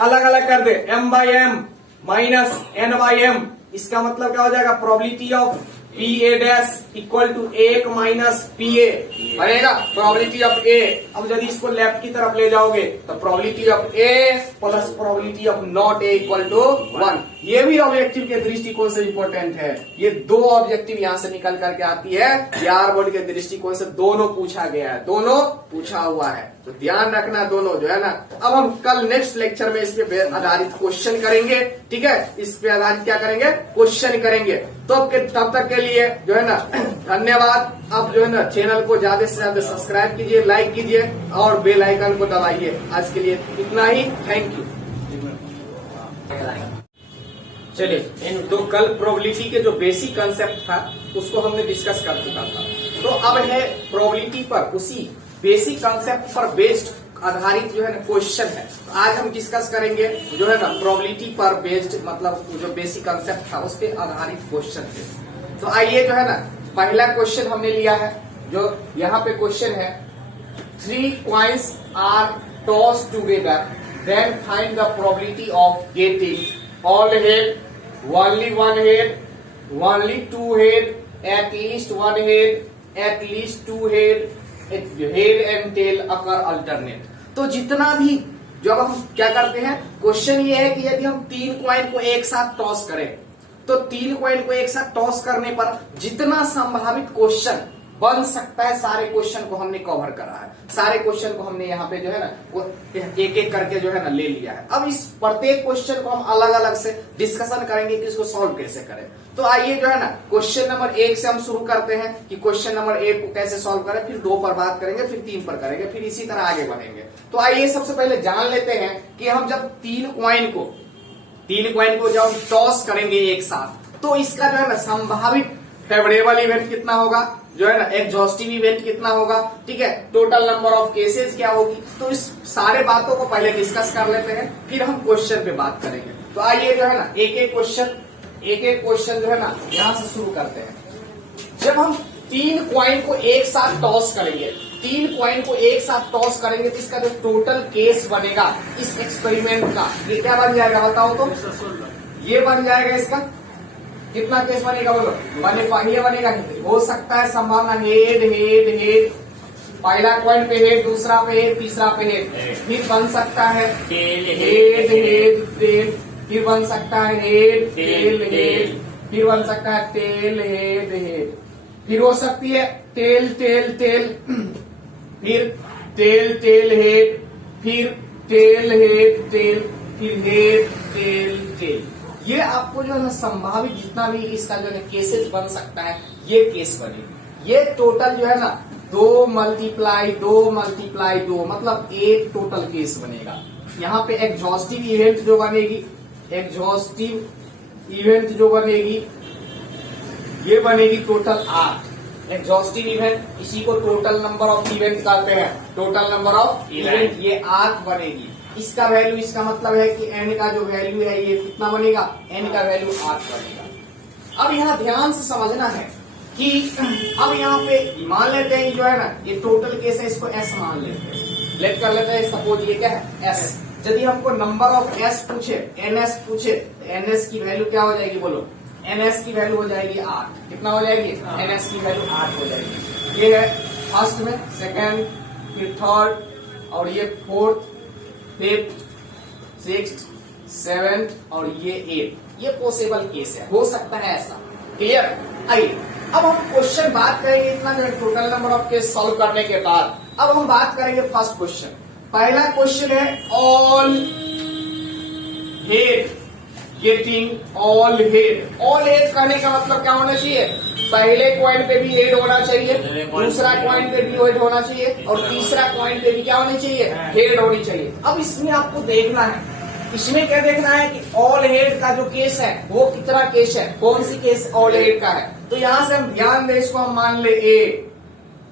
अलग अलग कर दे, m by M minus n by m। इसका मतलब क्या हो जाएगा, probability of P A dash equal to 1 minus P A बनेगा प्रोबेबिलिटी ऑफ ए। अब यदि इसको लेफ्ट की तरफ ले जाओगे तो probability of A plus probability of not A equal to 1। ये भी ऑब्जेक्टिव के दृष्टिकोण से इंपॉर्टेंट है। ये दो ऑब्जेक्टिव यहाँ से निकल करके आती है, यार बोर्ड के दृष्टिकोण से दोनों पूछा गया है, दोनों पूछा हुआ है, तो ध्यान रखना दोनों जो है ना। अब हम कल नेक्स्ट लेक्चर में इस पे आधारित क्वेश्चन करेंगे, ठीक है, इस पे आधारित क्या करेंगे, क्वेश्चन करेंगे। तो तब तक के लिए जो है ना धन्यवाद। अब जो है ना चैनल को ज्यादा से ज्यादा सब्सक्राइब कीजिए, लाइक कीजिए और बेल आइकन को दबाइए। आज के लिए इतना ही, थैंक यू। चलिए, तो कल प्रोबेबिलिटी के जो बेसिक कंसेप्ट था उसको हमने डिस्कस कर चुका था, तो अब है प्रोबेबिलिटी पर उसी बेसिक कंसेप्ट पर बेस्ड आधारित जो है ना क्वेश्चन है। आज हम डिस्कस करेंगे जो है ना प्रोबेबिलिटी पर बेस्ड, मतलब जो बेसिक कंसेप्ट था उस पर आधारित क्वेश्चन है। तो आइए जो है ना पहला क्वेश्चन हमने लिया है, जो यहाँ पे क्वेश्चन है, 3 coins are tossed together, then find the probability of getting all head, only one head, only two head, at least one head, at least two head, head and tail occur alternate। तो जितना भी जो अब हम क्या करते हैं, question ये है कि यदि हम 3 कॉइन को एक साथ टॉस करें तो 3 कॉइन को एक साथ टॉस करने पर जितना संभावित क्वेश्चन बन सकता है, सारे क्वेश्चन को हमने कवर करा है। सारे क्वेश्चन को हमने यहाँ पे जो है ना वो एक एक करके जो है ना ले लिया है। अब इस प्रत्येक क्वेश्चन को हम अलग अलग से डिस्कशन करेंगे कि इसको सॉल्व कैसे करें। तो आइए जो है ना क्वेश्चन नंबर 1 से हम शुरू करते हैं कि क्वेश्चन नंबर 1 को कैसे सॉल्व करें, फिर 2 पर बात करेंगे, फिर 3 पर करेंगे, फिर इसी तरह आगे बढ़ेंगे। तो आइए सबसे पहले जान लेते हैं कि हम जब 3 कॉइन को जब हम टॉस करेंगे एक साथ, तो इसका जो है ना संभावित फेवरेबल इवेंट कितना होगा, जो है ना एग्जॉस्टिव इवेंट कितना होगा, ठीक है, टोटल नंबर ऑफ केसेस क्या होगी। तो इस सारे बातों को पहले डिस्कस कर लेते हैं, फिर हम क्वेश्चन पे बात करेंगे। तो आइए जो है ना एक एक क्वेश्चन जो है ना यहां से शुरू करते हैं। जब हम 3 कॉइन को एक साथ टॉस करेंगे, 3 कॉइन को एक साथ टॉस करेंगे तो इसका जो टोटल केस बनेगा इस एक्सपेरिमेंट का, ये क्या बन जाएगा बताओ तो? ये बन जाएगा इसका कितना केस बनेगा बोलो? ये बनेगा, हो सकता है संभावना हेड हेड हेड, पहला कॉइन पे हेड, दूसरा पे हेड, तीसरा पे हेड, फिर बन सकता है हेड हेड टेल, फिर बन सकता है हेड टेल हेड, फिर बन सकता है टेल हेड हेड, फिर हो सकती है टेल टेल टेल, फिर टेल टेल हेड, फिर टेल हेड टेल, फिर हेड टेल टेल। ये आपको जो है ना संभावित जितना भी इसका जो है केसेस बन सकता है ये केस बनेगी। ये टोटल जो है ना 2 मल्टीप्लाई 2 मतलब 1 टोटल केस बनेगा। यहाँ पे एग्जॉस्टिव इवेंट जो बनेगी ये बनेगी टोटल 8 एग्जॉस्टिव इवेंट। इसी को टोटल नंबर ऑफ इवेंट कहते हैं, टोटल नंबर ऑफ इवेंट, ये 8 बनेगी। इसका वैल्यू, इसका मतलब है कि n का जो वैल्यू है ये कितना बनेगा, n का वैल्यू 8 बनेगा। अब यहाँ ध्यान से समझना है कि अब यहाँ पे मान लेते हैं जो है ना ये टोटल केस है, इसको s मान लेते हैं, लेट कर लेते हैं, सपोज ये क्या है s। यदि हमको नंबर ऑफ s पूछे, ns पूछे, तो ns की वैल्यू क्या हो जाएगी बोलो? ns की वैल्यू हो जाएगी 8। कितना हो जाएगी? ns की वैल्यू 8 हो जाएगी। ये है फर्स्ट में, सेकेंड, फिर थर्ड, और ये फोर्थ, 5th, 6th, 7th और ये 8th। ये पॉसिबल केस है, हो सकता है ऐसा। क्लियर? आइए अब हम क्वेश्चन बात करेंगे इतना जो total number of case solve करने के बाद। अब हम बात करेंगे फर्स्ट क्वेश्चन। पहला क्वेश्चन है all head getting all head. All head करने का मतलब क्या होना चाहिए? पहले कॉइन पे भी हेड होना चाहिए, दूसरा कॉइन पे भी हेड होना चाहिए, और तीसरा कॉइन पे भी क्या होनी चाहिए? हेड होनी चाहिए। अब इसमें आपको देखना है, इसमें क्या देखना है कि ऑल हेड का जो केस है वो कितना केस है, कौन सी केस ऑल हेड का है। तो यहाँ से हम ध्यान दें, इसको हम मान ले ए,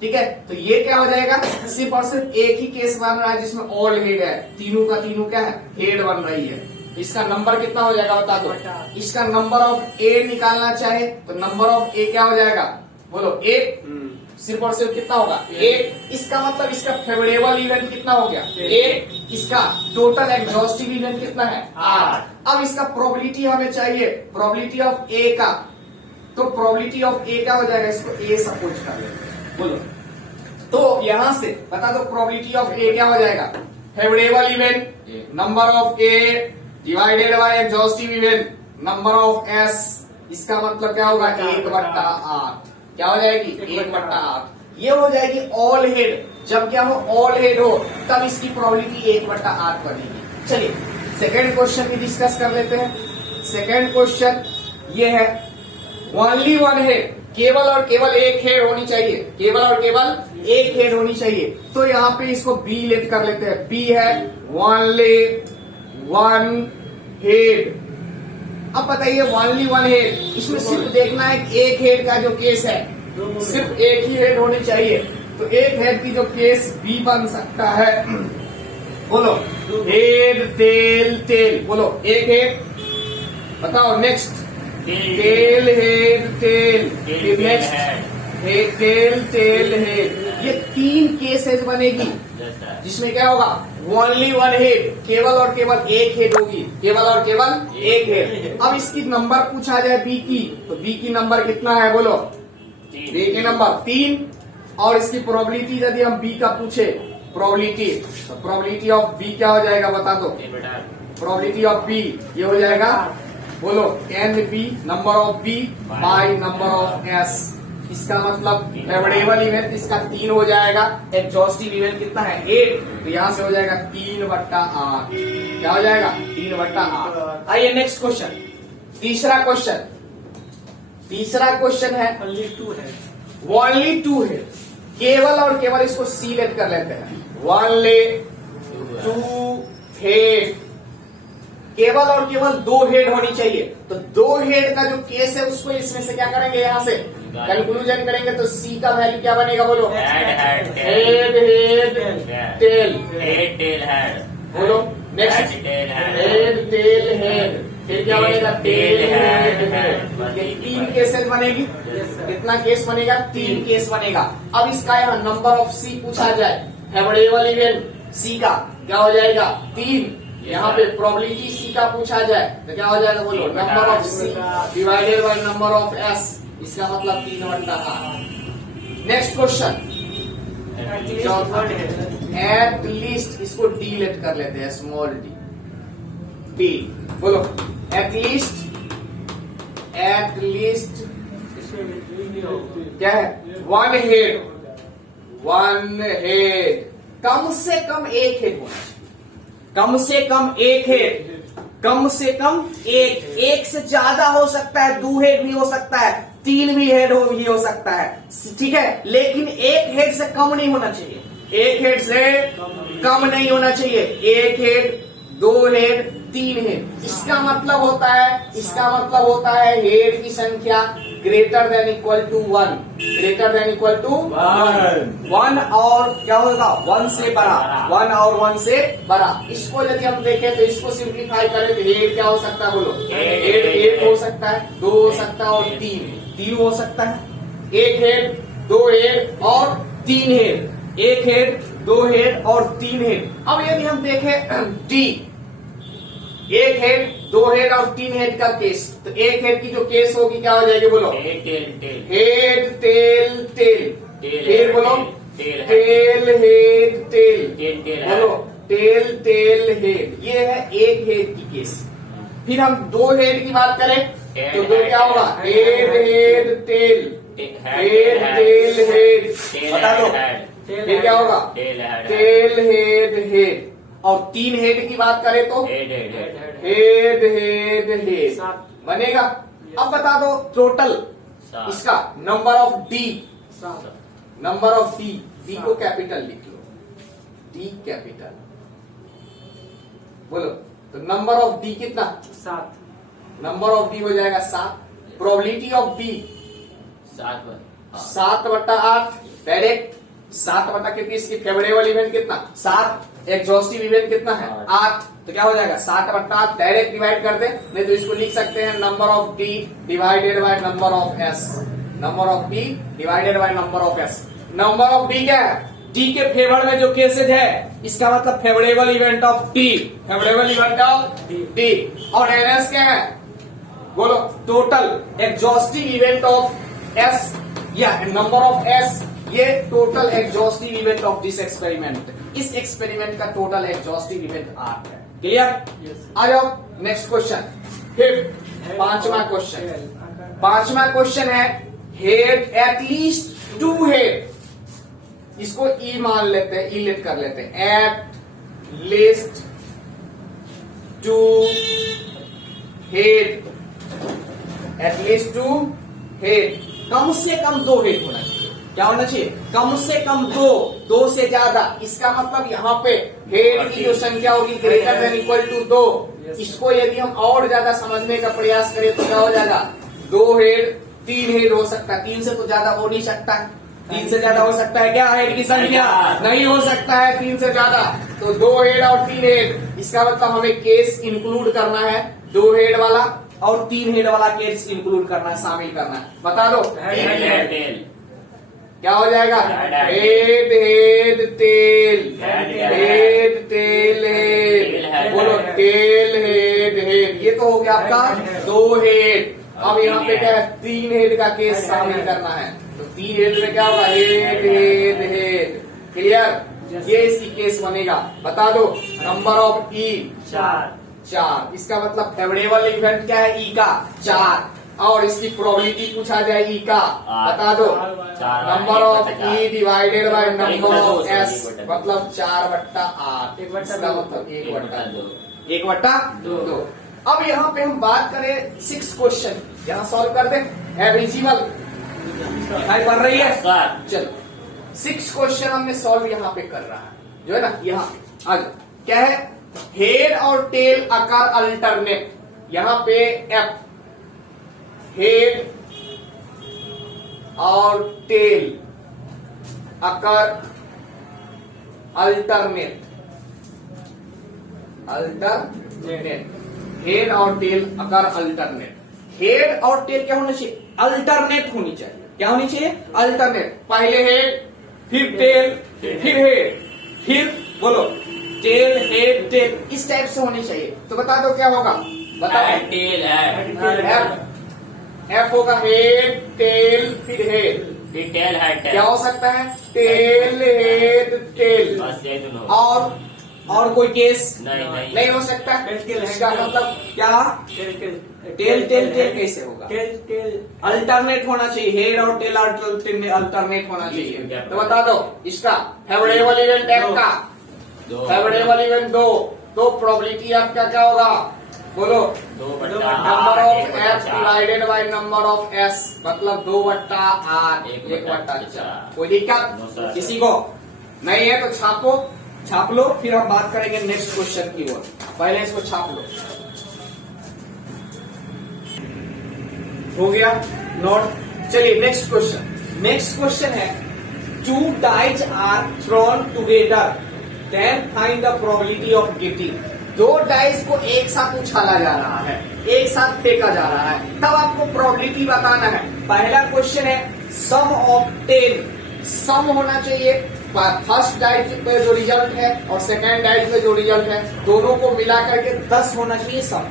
ठीक है। तो ये क्या हो जाएगा, सिर्फ और सिर्फ एक ही केस बन रहा है जिसमें ऑल हेड है, तीनों का तीनों क्या है, हेड बन रही है। इसका नंबर कितना हो जाएगा बता दो? इसका नंबर ऑफ ए निकालना चाहे तो नंबर ऑफ ए क्या हो जाएगा बोलो? 1, सिर्फ और सिर्फ कितना होगा? 1। इसका मतलब इसका फेवरेबल इवेंट कितना हो गया? 1। इसका टोटल एग्जॉस्टिव इवेंट कितना है? 8। अब इसका प्रोबेबिलिटी हमें चाहिए, प्रोबेबिलिटी ऑफ ए का, तो प्रोबेबिलिटी ऑफ ए क्या हो जाएगा? इसको ए सपोज कर लेते बोलो। तो यहां से बता दो प्रोबेबिलिटी ऑफ ए क्या हो जाएगा? Favourable event number of A divided by exhaustive event number of S. इसका मतलब क्या होगा? 1/8। क्या हो जाएगी? 1/8। ये हो जाएगी ऑल हेड। जब क्या हो? ऑल हेड हो तब इसकी प्रोबेबिलिटी 1/8 बनेगी। चलिए सेकेंड क्वेश्चन भी डिस्कस कर लेते हैं। सेकेंड क्वेश्चन ये है ओनली वन हेड, केवल और केवल एक हेड होनी चाहिए, केवल और केवल एक हेड होनी चाहिए। तो यहाँ पे इसको बी लेट कर लेते हैं। बी है ओनली वन हेड। अब बताइए ओनली वन हेड, इसमें सिर्फ देखना है कि एक हेड का जो केस है सिर्फ एक ही हेड होनी चाहिए। तो एक हेड की जो केस बी बन सकता है बोलो, हेड टेल टेल, बोलो एक हेड, बताओ नेक्स्ट टेल हेड टेल, फिर नेक्स्ट टेल टेल हेड। ये 3 केसेस बनेगी जिसमें क्या होगा? ओनली वन हेड, केवल और केवल एक हेड होगी, केवल और केवल एक हेड। अब इसकी नंबर पूछा जाए बी की, तो बी की नंबर कितना है बोलो? बी की नंबर 3। और इसकी प्रोबेबिलिटी यदि हम बी का पूछे, प्रोबेबिलिटी, तो प्रोबेबिलिटी ऑफ बी क्या हो जाएगा बता दो? प्रोबेबिलिटी ऑफ बी ये हो जाएगा बोलो NB number of B by number of S। इसका मतलब फेवरेबल इवेंट इसका 3 हो जाएगा, एग्जॉस्टिव इवेंट कितना है 8, तो यहां से हो जाएगा 3/8। क्या हो जाएगा 3/8। आइए नेक्स्ट क्वेश्चन, तीसरा क्वेश्चन है ओनली 2 है। ओनली 2 है, केवल और केवल इसको सी लेट कर लेते हैं, ओनली 2 हेड, केवल और केवल 2 हेड होनी चाहिए। तो 2 हेड का जो केस है उसको इसमें से क्या करेंगे, यहां से कंक्लूजन करेंगे तो सी का वैल्यू क्या बनेगा, बोलो हेड टेल, बोलो नेक्स्ट हेड टेल हेड, फिर क्या बनेगा टेल हेड। ये 3 केसेस बनेगी, कितना केस बनेगा 3 केस बनेगा। अब इसका यहाँ नंबर ऑफ सी पूछा जाए, फेवरेबल इवेंट सी का क्या हो जाएगा 3, यहाँ पे प्रोबेबिलिटी सी का पूछा जाए तो क्या हो जाएगा, बोलो number of C divided by number of S, इसका मतलब 3/8। नेक्स्ट क्वेश्चन, एट लीस्ट, इसको डी लेट कर लेते हैं, स्मॉल डी, बोलो एट लीस्ट क्या है 1 हेड, कम से कम 1 हेड होना चाहिए, कम से कम 1 हेड, कम से कम एक से ज्यादा हो सकता है, 2 हेड भी हो सकता है, 3 भी हेड भी हो सकता है, ठीक है, लेकिन 1 हेड से कम नहीं होना चाहिए, 1 हेड से कम नहीं होना चाहिए, 1 हेड 2 हेड 3 हेड। इसका मतलब होता है हेड की संख्या greater than equal to 1, greater than equal to 1 और क्या होगा 1 से बड़ा, 1 और 1 से बड़ा। इसको यदि हम देखें तो इसको सिंप्लीफाई करें तो हेड क्या हो सकता है, बोलो हेड 1 हो सकता है, 2 हो सकता है और 3 हो सकता है, 1 हेड 2 हेड और 3 हेड, 1 हेड 2 हेड और 3 हेड। अब यदि हम देखें डी, 1 हेड 2 हेड और 3 हेड का केस, तो 1 हेड की जो केस होगी क्या हो जाएगी, बोलो हेड टेल टेल, फिर बोलो टेल हेड टेल, बोलो टेल टेल हेड, ये है 1 हेड की केस। फिर हम 2 हेड की बात करें तो 2 क्या होगा head tail, head tail head, बता दो फिर क्या होगा टेल हेड। और 3 हेड की बात करें तो हेड बनेगा। अब बता दो टोटल इसका number of D, number of D को कैपिटल लिख लो, डी कैपिटल, बोलो तो नंबर ऑफ डी कितना 7, नंबर ऑफ डी हो जाएगा 7, प्रोबेबिलिटी ऑफ डी 7/8, डायरेक्ट 7/, क्योंकि इसकी फेवरेबल इवेंट कितना 7, एग्जॉस्टिव इवेंट कितना है 8, तो क्या हो जाएगा 7/8, डायरेक्ट डिवाइड कर दे, नहीं तो इसको लिख सकते हैं number of D divided by number of S, number of D divided by number of S. Number of D क्या है, डी के फेवर में जो केसेज है, इसका मतलब favourable event of D, favourable event of D. और एनएस क्या है, बोलो total exhaustive event of S या नंबर ऑफ एस, ये total exhaustive event of this experiment, इस एक्सपेरिमेंट का टोटल एग्जॉस्टिव इवेंट 8 है। क्लियर? आ जाओ नेक्स्ट क्वेश्चन, फिर पांचवा क्वेश्चन है हेड एटलीस्ट 2 हेड, इसको ई मान लेते हैं, ई लेट कर लेते हैं, at least 2 head, at least 2 head, कम से कम 2 हेड होना चाहिए। क्या होना चाहिए, कम से कम 2 से ज्यादा, इसका मतलब यहाँ पे हेड की जो संख्या होगी ग्रेटर देन इक्वल टू 2। इसको यदि हम और ज्यादा समझने का प्रयास करें तो क्या हो जाएगा 2 हेड 3 हेड हो सकता है, 3 से तो ज्यादा हो नहीं सकता, 3 से ज्यादा हो सकता है क्या हेड की संख्या, नहीं हो सकता है 3 से ज्यादा, तो 2 हेड और 3 हेड, इसका मतलब हमें केस इंक्लूड करना है, 2 हेड वाला और 3 हेड वाला केस इंक्लूड करना है, शामिल करना है। बता दो क्या हो जाएगा, head tail, head tail head, बोलो टेल हेड, ये तो हो गया आपका 2 हेड। अब यहाँ पे क्या है 3 हेड का केस शामिल करना है, तो 3 हेड में क्या होगा हेड। क्लियर, ये इसकी केस बनेगा। बता दो नंबर ऑफ ई 4, 4। इसका मतलब फेवरेबल इवेंट क्या है? ई का 4। और इसकी प्रोबेबिलिटी पूछा जाए ई का, बता दो। Number of E divided by number of S, मतलब 4/8। इसका मतलब 1/2। अब यहाँ पे हम बात करें 6 क्वेश्चन, यहाँ सॉल्व कर दें। है विजिबल, दिखाई पड़ रही है? चलो 6 क्वेश्चन हमने सॉल्व यहाँ पे कर रहा है, जो है ना। यहाँ आगे क्या है? हेड और टेल आकार अल्टरनेट। यहाँ पे एफ, हेड और टेल आकार अल्टरनेट। हेड और टेल आकार अल्टरनेट। हेड और टेल क्या होना चाहिए? अल्टरनेट होनी चाहिए। क्या होनी चाहिए? अल्टरनेट। पहले हेड, फिर टेल, फिर हेड, फिर बोलो टेल हेड टेल, इस टाइप से होनी चाहिए। तो बता दो क्या होगा? बताओ। टेल एफ होगा हेड टेल फिर हेड, फिर टेल है टेल। क्या हो सकता है? Tell head tell. बस ये दोनों। और कोई केस नहीं हो सकता। टेल इसका मतलब क्या? टेल कैसे होगा? अल्टरनेट होना चाहिए। हेड और टेल अल्टरनेट होना चाहिए। तो बता दो इसका फेवरेबल इवेंट एफ का, फेवरेबल इवेंट 2। तो प्रोबेबिलिटी आपका क्या होगा? बोलो। Number of F divided by number of S, मतलब 2/8, 1/4। कोई दिक्कत किसी को नहीं है तो छाप लो। फिर हम बात करेंगे नेक्स्ट क्वेश्चन की ओर। पहले इसको छाप लो। हो गया नोट। चलिए नेक्स्ट क्वेश्चन है, 2 dice are thrown together, then find the probability of getting। 2 dice को एक साथ उछाला जा रहा है, एक साथ फेंका जा रहा है, तब आपको प्रोबेबिलिटी बताना है। पहला क्वेश्चन है सम ऑफ 10। सम होना चाहिए फर्स्ट डाइस पे जो रिजल्ट है और सेकेंड डाइस पे जो रिजल्ट है, दोनों को मिला करके 10 होना चाहिए सम।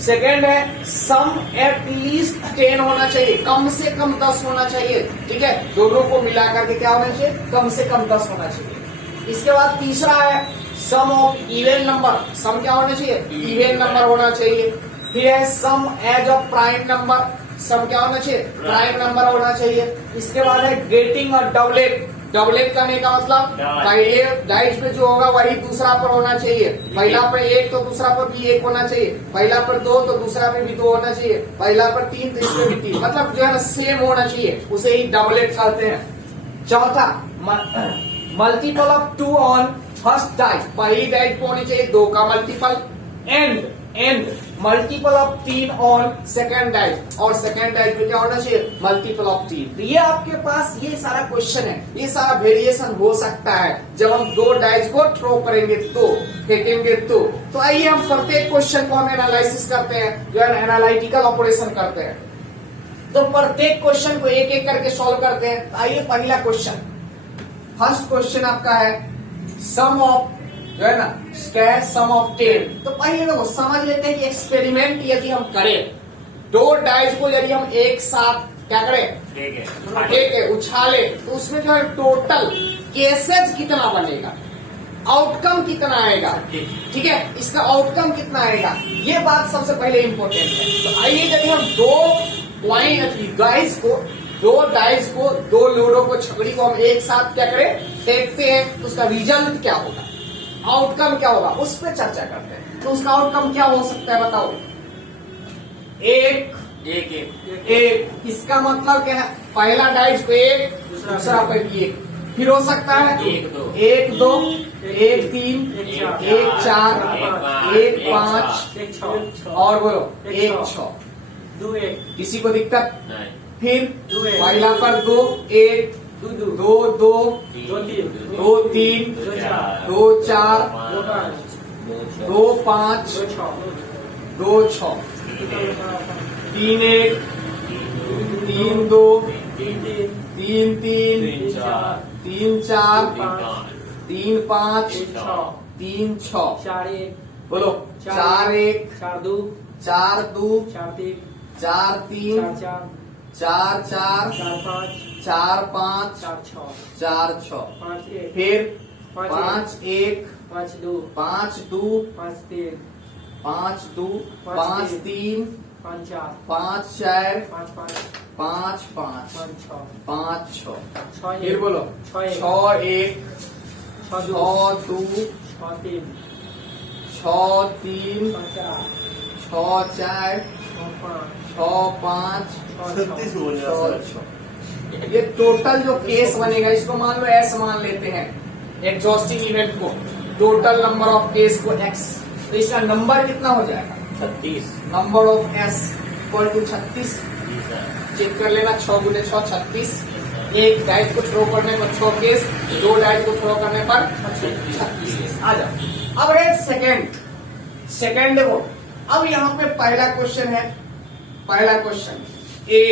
सेकेंड है सम एट लीस्ट 10 होना चाहिए, कम से कम 10 होना चाहिए। ठीक है, दोनों को मिला करके क्या होना चाहिए? कम से कम 10 होना चाहिए। इसके बाद तीसरा है सम ऑफ इवन नंबर। सम क्या होना चाहिए? इवन नंबर होना चाहिए। फिर है sum as of prime number. सम क्या होना चाहिए? प्राइम नंबर होना चाहिए। इसके बाद है गेटिंग और डबलेट। डबलेट करने का मतलब पहले डाइस पे जो होगा वही दूसरा पर होना चाहिए। पहला पर 1 तो दूसरा पर भी 1 होना चाहिए। पहला पर 2 तो दूसरा पे भी 2 होना चाहिए। पहला पर 3 तो इसमें भी 3, मतलब जो है ना सेम होना चाहिए, उसे ही डबलेट कहते हैं। चौथा multiple of 2 on first dice. पहली डाइस पे होनी चाहिए 2 का multiple. And multiple of 3 on second dice, और सेकेंड डाइस पे क्या होना चाहिए? Multiple of 3। तो ये आपके पास ये सारा क्वेश्चन है, ये सारा वेरिएशन हो सकता है जब हम 2 डाइस को थ्रो करेंगे तो, फेंकेंगे तो आइए हम प्रत्येक क्वेश्चन को हम एनालिसिस करते हैं, जो है एनालिटिकल ऑपरेशन करते हैं। तो प्रत्येक क्वेश्चन को एक एक करके सॉल्व करते हैं। आइए पहला क्वेश्चन, फर्स्ट क्वेश्चन आपका है सम ऑफ, जो है ना क्या है? सम ऑफ 10। तो पहले लोग समझ लेते हैं कि एक्सपेरिमेंट यदि हम करें, 2 डाइस को यदि हम एक साथ क्या करें? ठीक है, उछाले, तो उसमें जो है टोटल केसेस कितना बनेगा, आउटकम कितना आएगा। ठीक है, इसका आउटकम कितना आएगा, ये बात सबसे पहले इंपॉर्टेंट है। तो आइए यदि हम 2 डाइस को 2 लूडो को, छकड़ी को हम एक साथ क्या करें? देखते हैं, तो उसका रिजल्ट क्या होगा, आउटकम क्या होगा, उस पर चर्चा करते हैं। तो उसका आउटकम क्या हो सकता है बताओ? एक। इसका मतलब क्या है? पहला डाइस पे 1, दूसरा पे 1। फिर हो सकता है 1 2, 1 3, 1 4, 1 5, और बोलो 1 6। किसी को दिक्कत? फिर पहला पर 2 1, 2 2, 2 3, 2 4, 2 5, 2 6, 3 1, 3 2, 3 3, 3 4, 3 5, 3 6। बोलो 4 1, 4 2, 4 3, 4 4, 4 5, 4 6। फिर 5 1, 5 2, 5 3, 5 2 5 3 5 4 5 4 5 5 5 5 5 6 5 6 6 फिर बोलो 6 6 1 6 6 2 2 6 3 6 3 6 4 6 4 6 5 36 हो गया सर। ये टोटल जो केस बनेगा इसको मान लो एस मान लेते हैं, एग्जॉस्टिव इवेंट को, टोटल नंबर ऑफ केस को एक्स, तो इसका नंबर कितना हो जाएगा? 36। Number of S equal to 36। जी सर। चेक कर लेना, 6 गुने 6 36, एक डाइट को थ्रो करने पर 6 केस, 2 डाइट को थ्रो करने पर 36 केस आ जाओ। अब है सेकेंड देखो, अब यहाँ पे पहला क्वेश्चन है, पहला क्वेश्चन ए,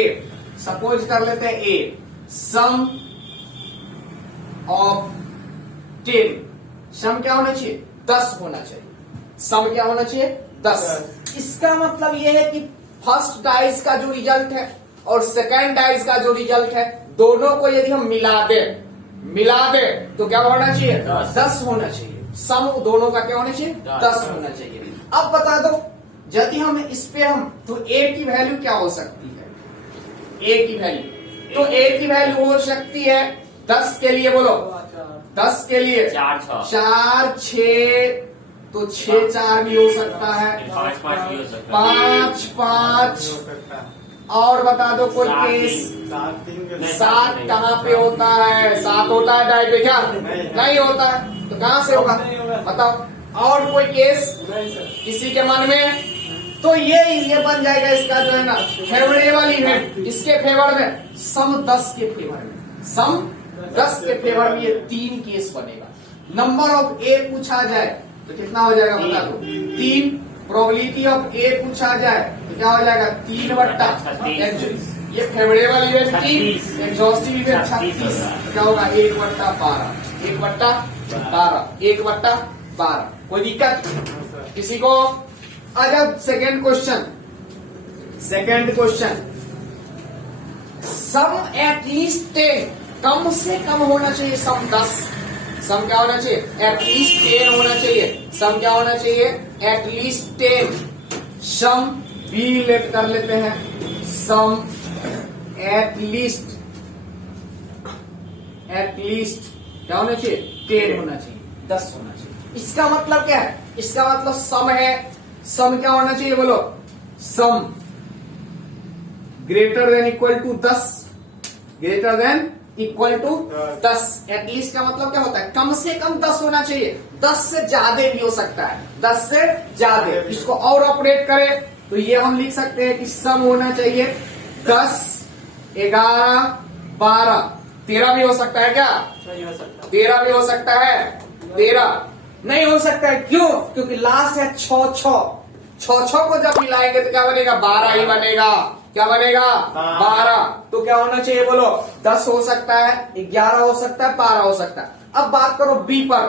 सपोज कर लेते हैं ए, सम ऑफ 10, सम क्या होना चाहिए? 10 होना चाहिए। सम क्या होना चाहिए? 10। इसका मतलब यह है कि फर्स्ट डाइस का जो रिजल्ट है और सेकेंड डाइस का जो रिजल्ट है, दोनों को यदि हम मिला दे तो क्या होना चाहिए? 10 होना चाहिए। सम दोनों का क्या होना चाहिए? 10 होना चाहिए। अब बता दो, यदि हम इस पे तो ए की वैल्यू क्या हो सकती है? ए की वैल्यू, तो ए की वैल्यू हो सकती है 10 के लिए, बोलो 10 के लिए 4 6 4 6, तो 6 4 भी हो सकता है, 5 5 भी हो सकता है, 5 5, और बता दो कोई केस। 7 कहाँ पे होता है? 7 होता है डाइट पे क्या? नहीं होता है, तो कहाँ से होगा बताओ? और कोई केस किसी के मन में? तो ये बन जाएगा इसका जो है ना फेवरेबल इवेंट, इसके फेवर में, सम 10 के फेवर में, सम 10 के फेवर में ये 3 केस बनेगा। नंबर ऑफ ए पूछा जाए तो कितना हो जाएगा बता दो? 3। प्रोबेबिलिटी ऑफ ए पूछा जाए तो क्या हो जाएगा? 3 बट्टा, ये फेवरेबल इवेंट 3, एग्जॉस्टिव इवेंट 36, क्या होगा? 1 बट्टा 12, 1 बट्टा 12, 1 बट्टा 12। कोई दिक्कत किसी को? अच्छा second question, sum at least 10, कम से कम होना चाहिए सम 10, सम क्या होना चाहिए? एट लीस्ट 10 होना चाहिए। सम क्या होना चाहिए? At least 10। Sum B let कर लेते हैं, सम एट लीस्ट क्या होना चाहिए? 10 होना चाहिए, 10 होना चाहिए। इसका मतलब क्या है? इसका मतलब सम है, सम क्या होना चाहिए बोलो? Sum greater than equal to 10, greater than equal to 10। At least का मतलब क्या होता है? कम से कम 10 होना चाहिए, 10 से ज्यादा भी हो सकता है, 10 से ज्यादा। इसको और ऑपरेट करें तो ये हम लिख सकते हैं कि सम होना चाहिए 10 11 12, 13 भी हो सकता है क्या? 13 भी हो सकता है, 13 नहीं हो सकता है। क्यों? क्योंकि लास्ट है 6 6 को जब मिलाएंगे तो क्या बनेगा? 12 ही बनेगा। क्या बनेगा? 12। तो क्या होना चाहिए बोलो? 10 हो सकता है, 11 हो सकता है, 12 हो सकता है। अब बात करो बी पर,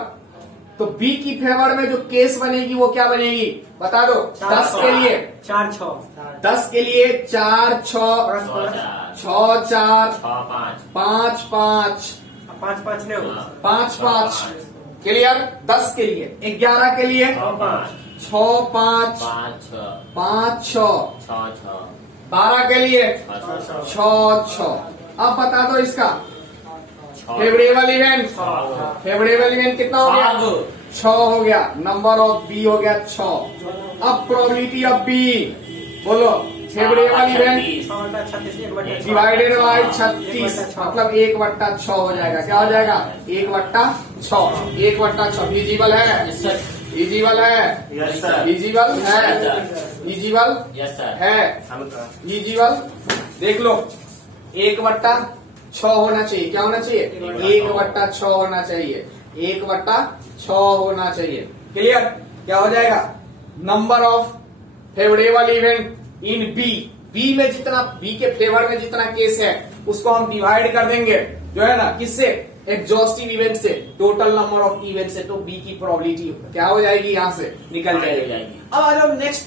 तो बी की फेवर में जो केस बनेगी वो क्या बनेगी बता दो? 10 के लिए 4 6, 10 के लिए 4 6 6 4 5 5 5 5 नहीं होगा, 5 5 क्लियर। 10 के लिए 11 के लिए 6 5 5 6, 12 के लिए 6 6। अब बता दो इसका फेवरेबल इवेंट, फेवरेबल इवेंट कितना हो गया? 6 हो गया। नंबर ऑफ बी हो गया 6। अब प्रोबेबिलिटी ऑफ बी बोलो, फेवरेबल इवेंट डिवाइडेड बाय 36, मतलब 1/6 हो जाएगा। क्या हो जाएगा? 1/6, 1/6 इजिबल है, इजिबल है, इजिबल है, इजिबल है, इजिबल। देख लो 1/6 होना चाहिए। क्या होना चाहिए? 1/6 होना चाहिए, 1/6 होना चाहिए। क्लियर? क्या हो जाएगा? Number of favourable event in B, B में जितना, बी के फेवर में जितना केस है उसको हम डिवाइड कर देंगे जो है ना किससे? एग्जॉस्टिव इवेंट से, टोटल नंबर ऑफ इवेंट से। तो बी की प्रोबेबिलिटी क्या हो जाएगी? यहां से निकल जाएगी। अब आ जाओ नेक्स्ट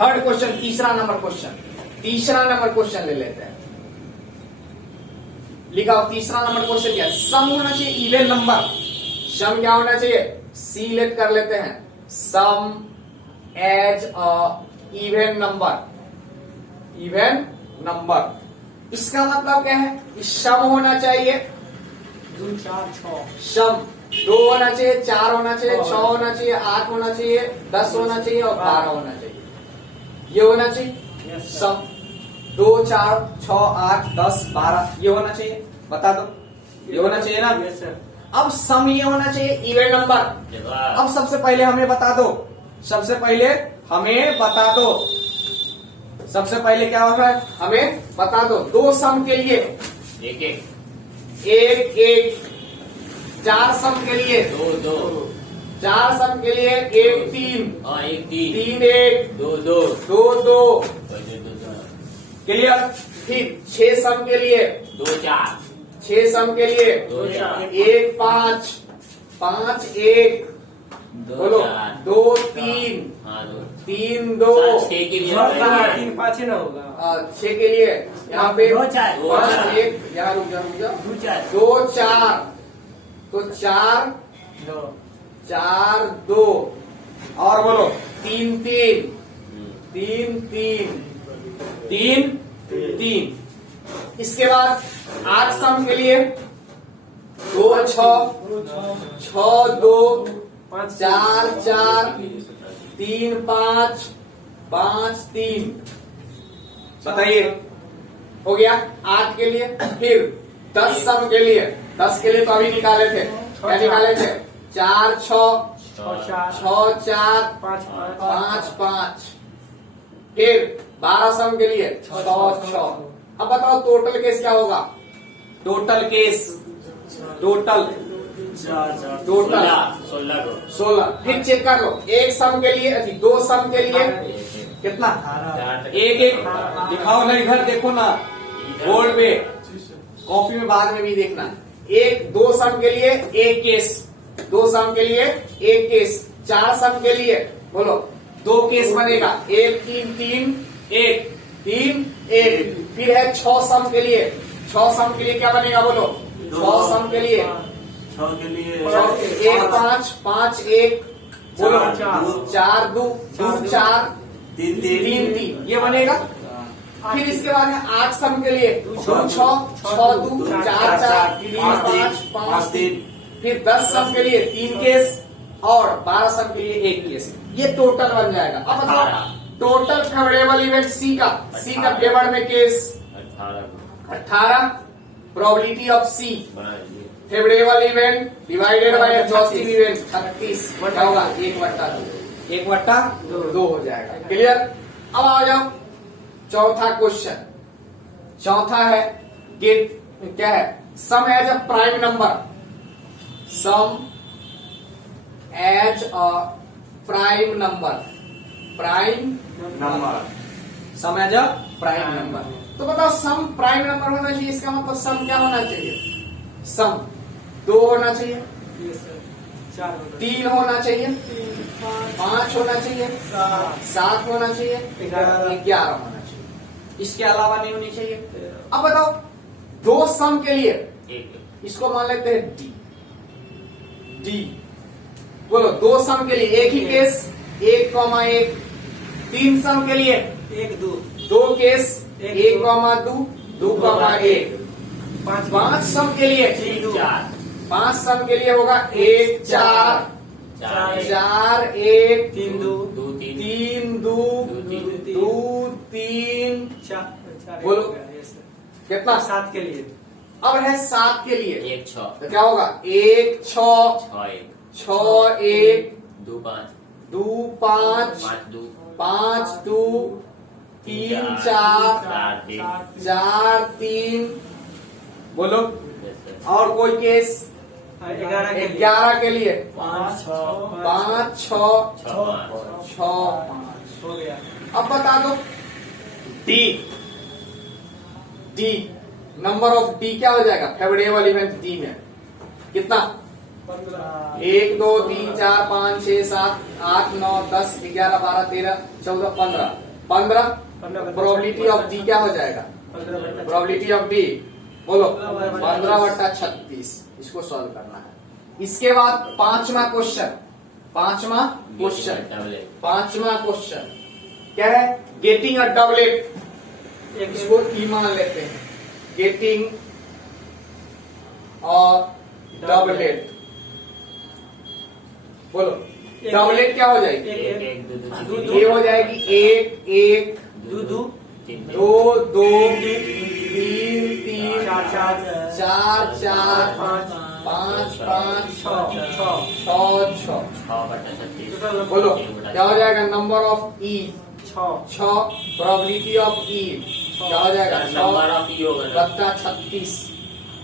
थर्ड क्वेश्चन, तीसरा नंबर क्वेश्चन ले लेते हैं। लिखा हो तीसरा नंबर क्वेश्चन क्या? सम होना चाहिए इवन नंबर, सम क्या होना चाहिए? सी लेट कर लेते हैं, sum as a even number, even number. इसका मतलब क्या है कि सम होना चाहिए, 2 4 6 सम 2 होना चाहिए, 4 होना चाहिए, 6 होना चाहिए, 8 होना चाहिए, 10 होना चाहिए और 12 होना चाहिए। ये होना चाहिए Yes, sir. सम। 2 4 6 8 10 12 ये होना चाहिए, बता दो ये होना चाहिए ना। Yes sir. अब सम ये होना चाहिए इवन नंबर। अब सबसे पहले हमें बता दो, सबसे पहले हमें बता दो, सबसे पहले क्या होगा हमें बता दो। 2 सम के लिए एक एक एक, 4 सम के लिए दो दो 4 सम के लिए 1 3, हाँ एक तीन 3 1, दो दो 2 2 दो क्लियर। फिर 6 सम के लिए दो चार 6 सम के लिए दो चार 1 5 5 1, दो बोलो चार 2 3 हाँ दो 3 2 सर, छह के लिए सर, बताइए। 3 5 ही ना होगा। 6 के लिए यहाँ पे दो चार। 5 1, यहाँ रुक जा 2 4 2 4, तो 4 2 4 2 और बोलो 3 3 3 3 3 3। इसके बाद 8 सम के लिए 2 6 6 2 5 4 4 3 5 5 3। बताइए हो गया 8 के लिए। फिर 10 सम के लिए, 10 के लिए तो अभी निकाले थे, क्या निकाले थे 4 6 6 4 6 4 5 5 5। फिर 12 सम के लिए 6 6। अब बताओ टोटल केस क्या होगा, टोटल केस, टोटल टोटल 16 को 16। फिर चेक कर लो, 1 सम के लिए 2 सम के लिए कितना, एक एक दिखाओ ना, इधर देखो ना बोर्ड पे, कॉपी में बाद में भी देखना। 2 सम के लिए एक केस, 2 सम के लिए एक केस, 4 सम के लिए बोलो 2 केस बनेगा, 1 3 3 1 3 1। फिर है 6 सम के लिए, 6 सम के लिए क्या बनेगा बोलो, 6 सम के लिए 6 के लिए 1 5 5 1 बोलो 4 2 2 4 3 3 3 ये बनेगा। फिर इसके बाद है 8 सम के लिए 2 6 6 2 4 4 3 5 5 3। फिर 10 सम के लिए 3 केस और 12 सम के लिए 1 केस। ये टोटल बन जाएगा। अब बताओ टोटल फेवरेबल इवेंट सी का फेवर में case 18, probability of C favourable event divided by exhaustive event 36 क्या होगा 1/2 हो जाएगा। क्लियर। अब आ जाओ चौथा क्वेश्चन। चौथा है गेट क्या है, sum as a prime number, sum as a prime number, prime number, sum as a prime number. तो बताओ सम प्राइम नंबर होना चाहिए, इसका मतलब सम क्या होना चाहिए, सम 2 होना चाहिए, यस सर। 4 3 होना चाहिए, 5 होना चाहिए, 7 होना चाहिए, 11 होना चाहिए, इसके अलावा नहीं होनी चाहिए। अब बताओ 2 सम के लिए एक इसको मान लेते हैं डी, डी बोलो 2 सम के लिए एक ही केस 1 1। 3 सम के लिए 1 2 2 केस 1 2 2 1। 5 सम के लिए 4 5 सम के लिए होगा 1 4 4 1 3 2 2 3 3 2 2 3 4 बोलो। Yes sir. कितना 7 के लिए अब है 7 के लिए 1 6 तो क्या होगा 1 6 6 1 2 5 2 5 5 2 5 2 3 4 4 3 बोलो। और कोई केस 11 के लिए 5 5 6 6 5। हो गया। अब बता दो D, D number of D क्या हो जाएगा फेवरेबल इवेंट डी में कितना 1 2 3 4 5 6 7 8 9 10 11 12 13 14 15 प्रोबेबिलिटी ऑफ डी क्या हो जाएगा, प्रोबेबिलिटी ऑफ डी बोलो 15/36। इसको सॉल्व करना है। इसके बाद 5वां क्वेश्चन पांचवा क्वेश्चन, डबलेट। पांचवा क्वेश्चन क्या है? गेटिंग अ डबलेट, इसको ई मान लेते हैं। गेटिंग और डबलेट, बोलो डबलेट क्या हो जाएगी? एक एक दो दो ये हो जाएगी एक एक, दो दो, दो दो, तीन तीन, चार चार, चार चार, पाँच पाँच पाँच, छः छः, छः छः। 6/36। बोलो क्या हो जाएगा? नंबर ऑफ ई छः 6, प्रोबेबिलिटी ऑफ ई क्या हो जाएगा? नंबर ऑफ ई होगा ना, बट्टा 36,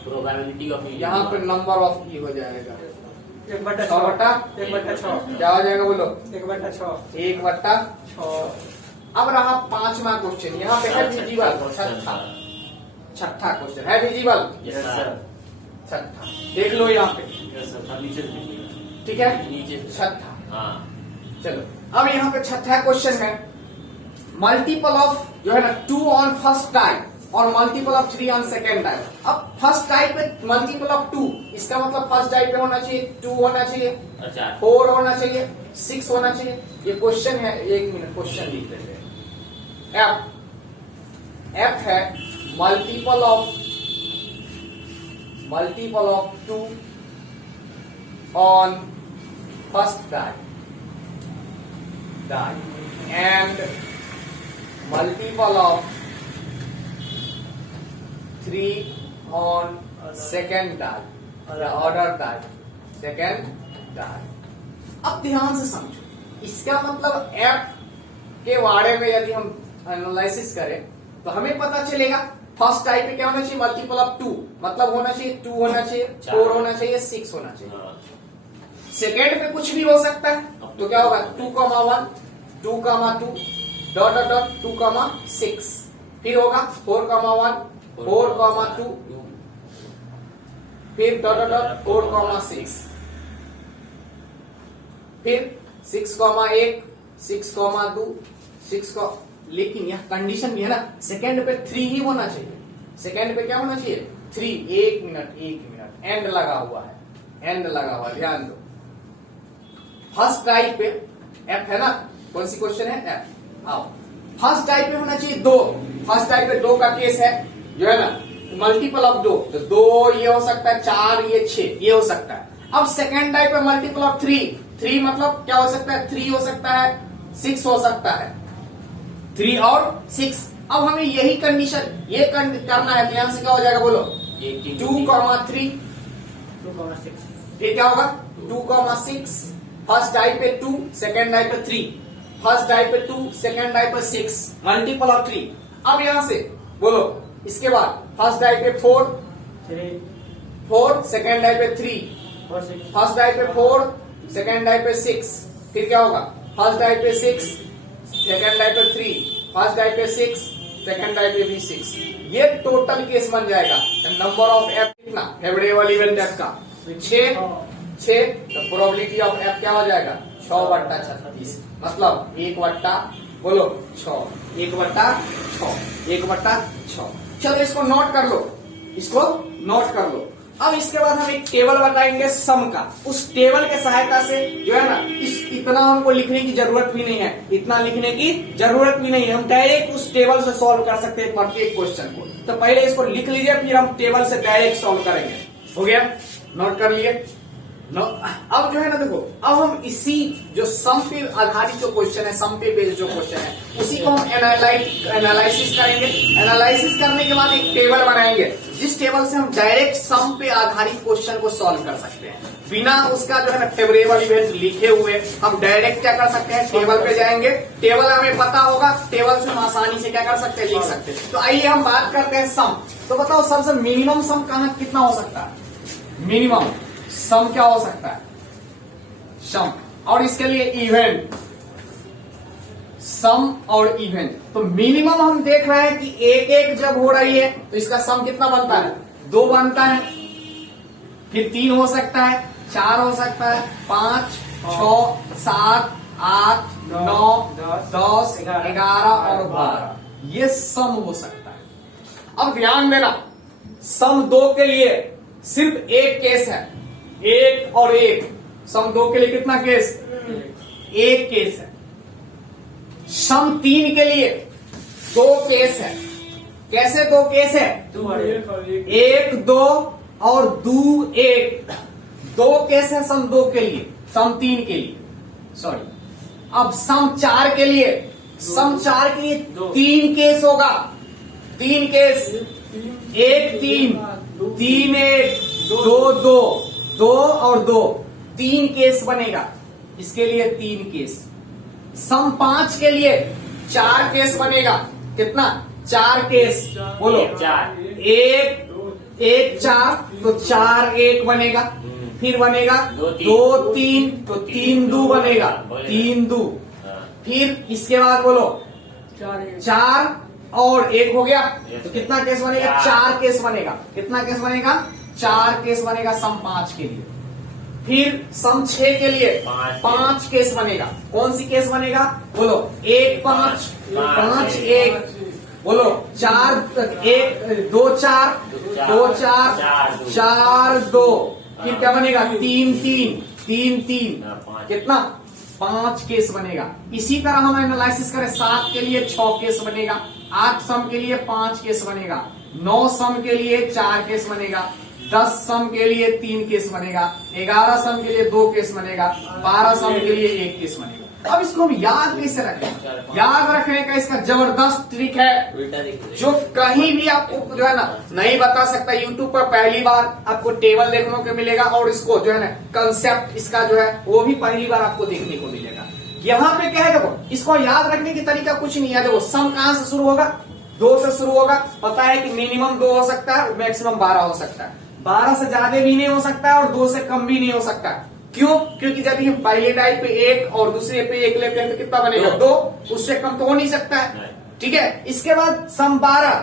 प्रोबेबिलिटी ऑफ ई। यहाँ पर नंबर ऑफ ई हो जाएगा 1/6, 1/6 क्या हो जाएगा? बोलो 1/6, 1/6। अब रहा पांचवा क्वेश्चन, यहाँ पे है विजिबल, छठा क्वेश्चन है विजिबल, यस सर। छठा देख लो यहाँ पे, यस सर, थोड़ा नीचे से देखिएगा। ठीक है? नीचे से। छठा, हाँ, चलो अब यहाँ पे छठा क्वेश्चन है मल्टीपल ऑफ जो है ना 2 ऑन फर्स्ट टाइप और multiple of 3 on second type. अब फर्स्ट टाइप पे मल्टीपल ऑफ 2, इसका मतलब फर्स्ट टाइप पे होना चाहिए 2 होना चाहिए, अच्छा 4 होना चाहिए, 6 होना चाहिए। ये क्वेश्चन है, 1 मिनट क्वेश्चन लिख लेते हैं। एफ है multiple of 2 on first type and multiple of 3 on second type, order type, second type. अब ध्यान से समझो, इसका मतलब एफ के बारे में यदि हम एनालिसिस करें तो हमें पता चलेगा फर्स्ट टाइप में क्या होना चाहिए? मल्टीपल ऑफ 2, मतलब होना चाहिए 2 होना चाहिए, 4 होना चाहिए, 6 होना चाहिए। हाँ। सेकेंड में कुछ भी हो सकता है, तो क्या होगा? 2,1, 2,2 डॉट डॉट डॉट 2,6, फिर होगा 4,1, 4,2, फिर डॉट डॉट डॉट 4,6, फिर 6,1, 6,2, 6 का। लेकिन यह कंडीशन भी है ना, सेकेंड पे 3 ही होना चाहिए। सेकेंड पे क्या होना चाहिए? 3। एक मिनट एंड लगा हुआ है, एंड लगा हुआ है, ध्यान दो। फर्स्ट टाइप पे एफ है ना, कौन सी क्वेश्चन है? एफ। आओ, फर्स्ट टाइप पे होना चाहिए 2, फर्स्ट टाइप पे 2 का केस है जो है ना, मल्टीपल ऑफ 2, तो 2 ये हो सकता है, 4 ये 6 ये हो सकता है। अब सेकेंड टाइप पे मल्टीपल ऑफ 3 मतलब क्या हो सकता है? 3 हो सकता है, 6 हो सकता है, 3 और 6। अब हमें यही कंडीशन ये करना है, ध्यान से क्या हो जाएगा? बोलो 2,3, 2,6, फिर क्या होगा? 2,6, फर्स्ट टाइप पे 2, सेकेंड टाइप पे 3, फर्स्ट टाइप पे 2, सेकेंड टाइप पे 6, मल्टीपल ऑफ 3। अब यहां से बोलो, इसके बाद फर्स्ट टाइप पे 4, सेकेंड टाइप पे 3, 4, 6, फर्स्ट टाइप पे 4, सेकेंड टाइप पे 6, फिर क्या होगा? फर्स्ट टाइप पे 6, सेकेंड टाइप पे 3, फर्स्ट टाइप पे 6, सेकेंड टाइप पे भी 6। ये टोटल केस बन जाएगा। नंबर ऑफ एफ कितना? फेवरेबल इवेंट एफ का 6, तो प्रोबेबिलिटी ऑफ एफ क्या हो जाएगा? 6/36, मतलब 1/6, बोलो 6, 1/6, 1/6। चलो इसको नोट कर लो, इसको नोट कर लो। अब इसके बाद हम एक टेबल बताएंगे सम का। उस टेबल के सहायता से जो है ना, इतना हमको लिखने की जरूरत भी नहीं है, इतना लिखने की जरूरत भी नहीं है, हम डायरेक्ट उस टेबल से सॉल्व कर सकते हैं प्रत्येक क्वेश्चन को। तो पहले इसको लिख लीजिए, फिर हम टेबल से डायरेक्ट सॉल्व करेंगे। हो गया? नोट कर लिए? अब जो है ना, देखो, अब हम इसी जो सम पे आधारित जो क्वेश्चन है, सम पे बेस्ड जो क्वेश्चन है, उसी को हम एनालिसिस करेंगे। एनालिसिस करने के बाद एक टेबल बनाएंगे, जिस टेबल से हम डायरेक्ट सम पे आधारित क्वेश्चन को सॉल्व कर सकते हैं, बिना उसका जो है ना फेवरेबल इवेंट लिखे हुए। हम डायरेक्ट क्या कर सकते हैं? टेबल पे जाएंगे, टेबल हमें पता होगा, टेबल से हम आसानी से क्या कर सकते हैं? लिख सकते हैं। तो आइए हम बात करते हैं सम। तो बताओ सबसे मिनिमम सम कहाँ कितना हो सकता है? मिनिमम सम क्या हो सकता है? सम। और इसके लिए इवेंट, सम और इवेंट। तो मिनिमम हम देख रहे हैं कि एक एक जब हो रही है तो इसका सम कितना बनता है? 2 बनता है, फिर 3 हो सकता है, 4 हो सकता है, 5, 6, 7, 8, 9, 10, 11 और 12। ये सम हो सकता है। अब ध्यान देना, सम 2 के लिए सिर्फ एक केस है, 1 और 1। सम 2 के लिए कितना केस? एक केस है। सम 3 के लिए 2 केस है। कैसे 2 केस है? 1 2 और 2 1, 2 केस है सम 2 के लिए, सम 3 के लिए, सॉरी। अब सम 4 के लिए, सम 4 के लिए 3 केस होगा, 3 केस, 1 3, 3 1, 2 2, 2 और 2, 3 केस बनेगा। इसके लिए 3 केस। सम 5 के लिए 4 केस बनेगा। कितना? 4 केस। बोलो। 1 1 4, तो 4 1 बनेगा। फिर बनेगा 2 3, तो 3 2 बनेगा, 3 2। फिर इसके बाद बोलो 4 और 1 हो गया, तो कितना केस बनेगा? 4 केस बनेगा। कितना केस बनेगा? 4 केस बनेगा सम 5 के लिए। फिर सम 6 के लिए 5 केस बनेगा। कौन सी केस बनेगा? बोलो। 1 5, 5 1, बोलो 4 1 2 4, 2 4, 4 2। फिर क्या बनेगा? 3 3, 3 3, कितना? 5 केस बनेगा। इसी तरह हम एनालिसिस करें, 7 के लिए 6 केस बनेगा, 8 सम के लिए 5 केस बनेगा, 9 सम के लिए 4 केस बनेगा, 10 सम के लिए 3 केस बनेगा, 11 सम के लिए 2 केस बनेगा, 12 सम के लिए 1 केस बनेगा। अब इसको हम याद कैसे रखें? याद रखने का इसका जबरदस्त ट्रिक है, जो कहीं भी आपको जो है ना नहीं बता सकता। यूट्यूब पर पहली बार आपको टेबल देखने को मिलेगा, और इसको जो है ना कंसेप्ट इसका जो है वो भी पहली बार आपको देखने को मिलेगा। यहाँ पे क्या है? देखो, इसको याद रखने की तरीका कुछ नहीं है। देखो, सम कहां से शुरू होगा? 2 से शुरू होगा। पता है कि मिनिमम 2 हो सकता है, मैक्सिमम 12 हो सकता है। 12 से ज्यादा भी नहीं हो सकता है और 2 से कम भी नहीं हो सकता है। क्यों? क्योंकि जब हम पहले टाइप पे 1 और दूसरे पे 1 लेते हैं तो कितना बनेगा? 2। उससे कम तो हो नहीं सकता है। ठीक है। इसके बाद सम 12,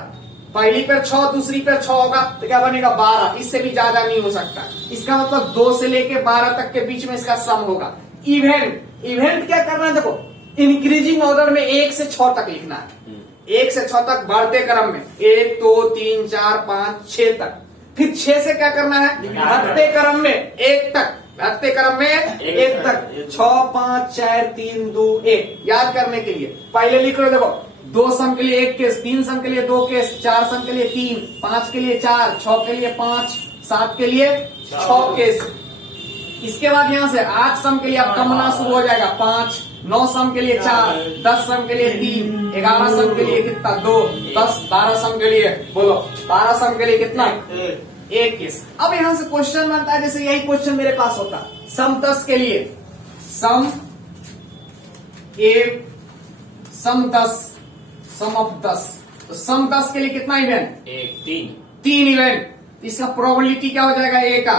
पहली पर 6, दूसरी पर 6 होगा, तो क्या बनेगा? 12। इससे भी ज्यादा नहीं हो सकता। इसका मतलब 2 से लेके 12 तक के बीच में इसका सम होगा। इवेंट क्या करना है? देखो, इंक्रीजिंग ऑर्डर में 1 से 6 तक लिखना है। 1 से 6 तक बढ़ते क्रम में, 1 2 3 4 5 6 तक। फिर 6 से क्या करना है? घटते क्रम में 1 तक, घटते क्रम में 1 तक। 6 5 4 3 2 1 याद करने के लिए पहले लिख लो। देखो, 2 सम के लिए 1 केस, 3 सम के लिए 2 केस, 4 सम के लिए 3, 5 के लिए 4, 6 के लिए 5, 7 के लिए 6 केस। इसके बाद यहां से 8 सम के लिए अब कमना शुरू हो जाएगा, 5, 9 सम के लिए 4, 10 सम के लिए 3, 11 सम के लिए कितना? 2, 10 12 सम के लिए, बोलो 12 सम के लिए कितना? 1 केस। अब यहां से क्वेश्चन बनता है, जैसे यही क्वेश्चन मेरे पास होता, सम 10 के लिए, सम 10, तो सम 10 के लिए कितना इवेंट? 3 इवेंट। इसका प्रोबेबिलिटी क्या हो जाएगा? A का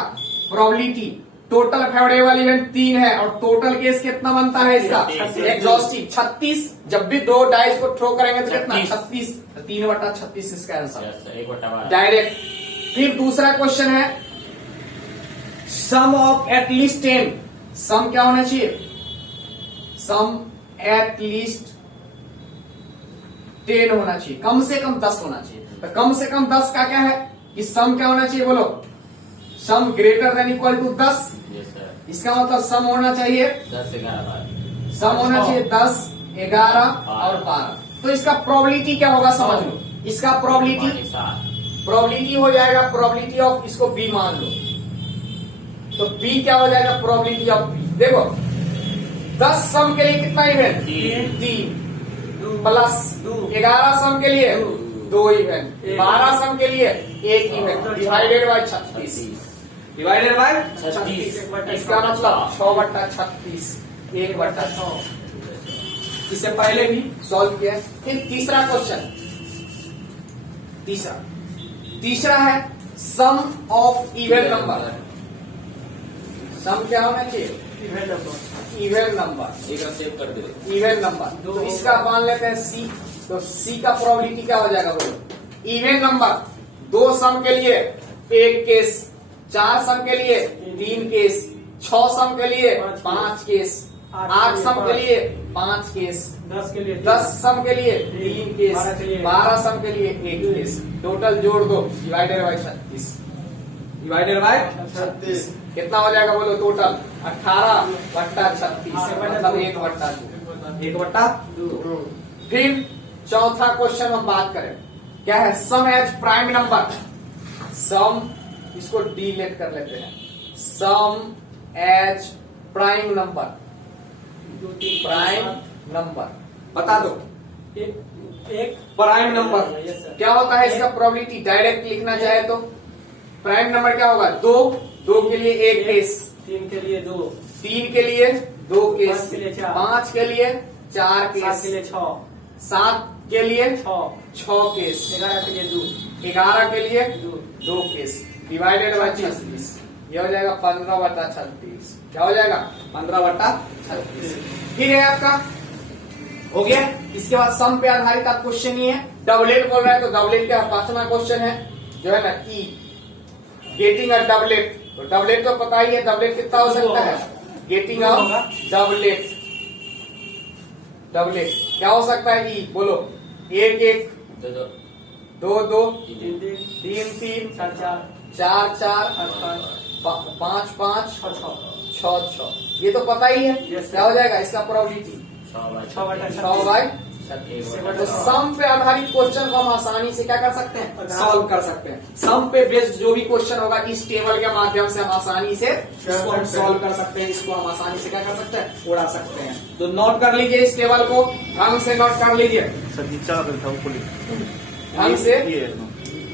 प्रोबेबिलिटी, टोटल फेवरेबल इवेंट 3 है, और टोटल केस कितना बनता है इसका? एग्जॉस्टिव 36। जब भी 2 डाइस को थ्रो करेंगे तो कितना? 36। 3/36 इसका आंसर डायरेक्ट। फिर दूसरा क्वेश्चन है, सम ऑफ एटलीस्ट 10। सम क्या होना चाहिए? सम एटलीस्ट 10 होना चाहिए, कम से कम 10 होना चाहिए। तो कम से कम 10 का क्या है कि सम क्या होना चाहिए? बोलो, sum greater than equal to 10। इसका मतलब सम होना चाहिए 10 सम होना चाहिए 10 11 और 12। तो इसका प्रोबेबिलिटी क्या होगा? समझ लो, इसका प्रोबेबिलिटी हो जाएगा, प्रोबेबिलिटी ऑफ, इसको बी मान लो, तो बी क्या हो जाएगा? Probability of B. देखो, 10 सम के लिए कितना इवेंट? 3 प्लस 11 सम के लिए 2 इवेंट, 12 सम के लिए 1 event, divided bye 36। Divided by 36। इसका मतलब 6/36, 1/6। इससे पहले भी सॉल्व किया। फिर तीसरा क्वेश्चन, तीसरा है सम ऑफ इवन नंबर। सम क्या होना चाहिए? Even number. एक सेव कर दो। इवन नंबर, तो इसका मान लेते हैं C। तो C का प्रोबेबिलिटी क्या हो जाएगा? बोलो, इवन नंबर 2 सम के लिए 1 केस, 4 सम के लिए 3 केस, 6 सम के लिए 5 केस, 8 सम के लिए 5 केस, 10 सम के लिए 3 केस, 12 सम के लिए 1 केस। टोटल जोड़ दो, डिवाइडेड बाय 36। कितना हो जाएगा बोलो टोटल 18/36 मतलब 1/2। फिर चौथा क्वेश्चन हम बात करें क्या है, sum as prime number. Sum इसको डिलीट कर लेते हैं, sum as prime number. Prime number बता दो, एक प्राइम नंबर Yes, sir. क्या होता है, इसका प्रोबेबिलिटी डायरेक्ट लिखना चाहे तो प्राइम नंबर क्या होगा, 2 के लिए 1 केस, 3 के लिए 2, 3 के लिए 2 केस, 5 के लिए 4, 5 के लिए 4 7 केस, के लिए 6, 7 के लिए 6, 6 केस, 11 के लिए 2, 11 के लिए 2, 2 केस डिवाइडेड बाय 36, ये हो जाएगा 15/36। क्या हो जाएगा 15/36। फिर है आपका हो गया। इसके बाद सम पे आधारित आप क्वेश्चन ही है, डबलेट बोल रहा है तो डबलेट का 5वां क्वेश्चन है जो है ना ई गेटिंग अ डबलेट। तो डबलेट तो पता ही है, डबलेट कितना हो सकता है, गेटिंग अ डबलेट। डबलेट क्या हो सकता है, ई बोलो 1 2 2 3 3 3 4 4 4 5 5 5 6 6 6, ये तो पता ही है। Yes, sir. क्या हो जाएगा इसका प्रोबेबिलिटी 6/36। तो सम पे आधारित क्वेश्चन को हम आसानी से क्या कर सकते हैं, सॉल्व कर सकते हैं। सम पे बेस्ड जो भी क्वेश्चन होगा इस टेबल के माध्यम से हम आसानी से इसको हम सॉल्व कर सकते हैं, इसको हम आसानी से क्या कर सकते हैं, उड़ा सकते हैं। तो नोट कर लीजिए, इस टेबल को ढंग से नोट कर लीजिए, ढंग से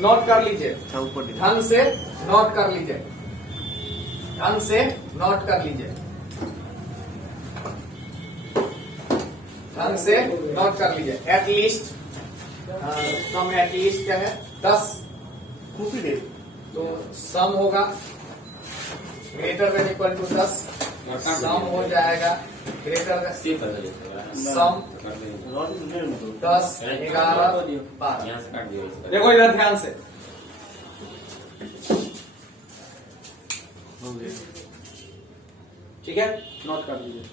नोट कर लीजिए, ढंग से नोट कर लीजिए, ढंग से नोट कर लीजिए, ढंग से नोट कर लीजिए। एटलीस्ट सम एटलीस्ट क्या है 10 तो सम होगा ग्रेटर देन इक्वल टू 10, सम हो जाएगा ग्रेटर देन सम 10 11 12। यहाँ से काट दिया इसका। देखो इधर ध्यान से, ठीक है, नोट कर लीजिए।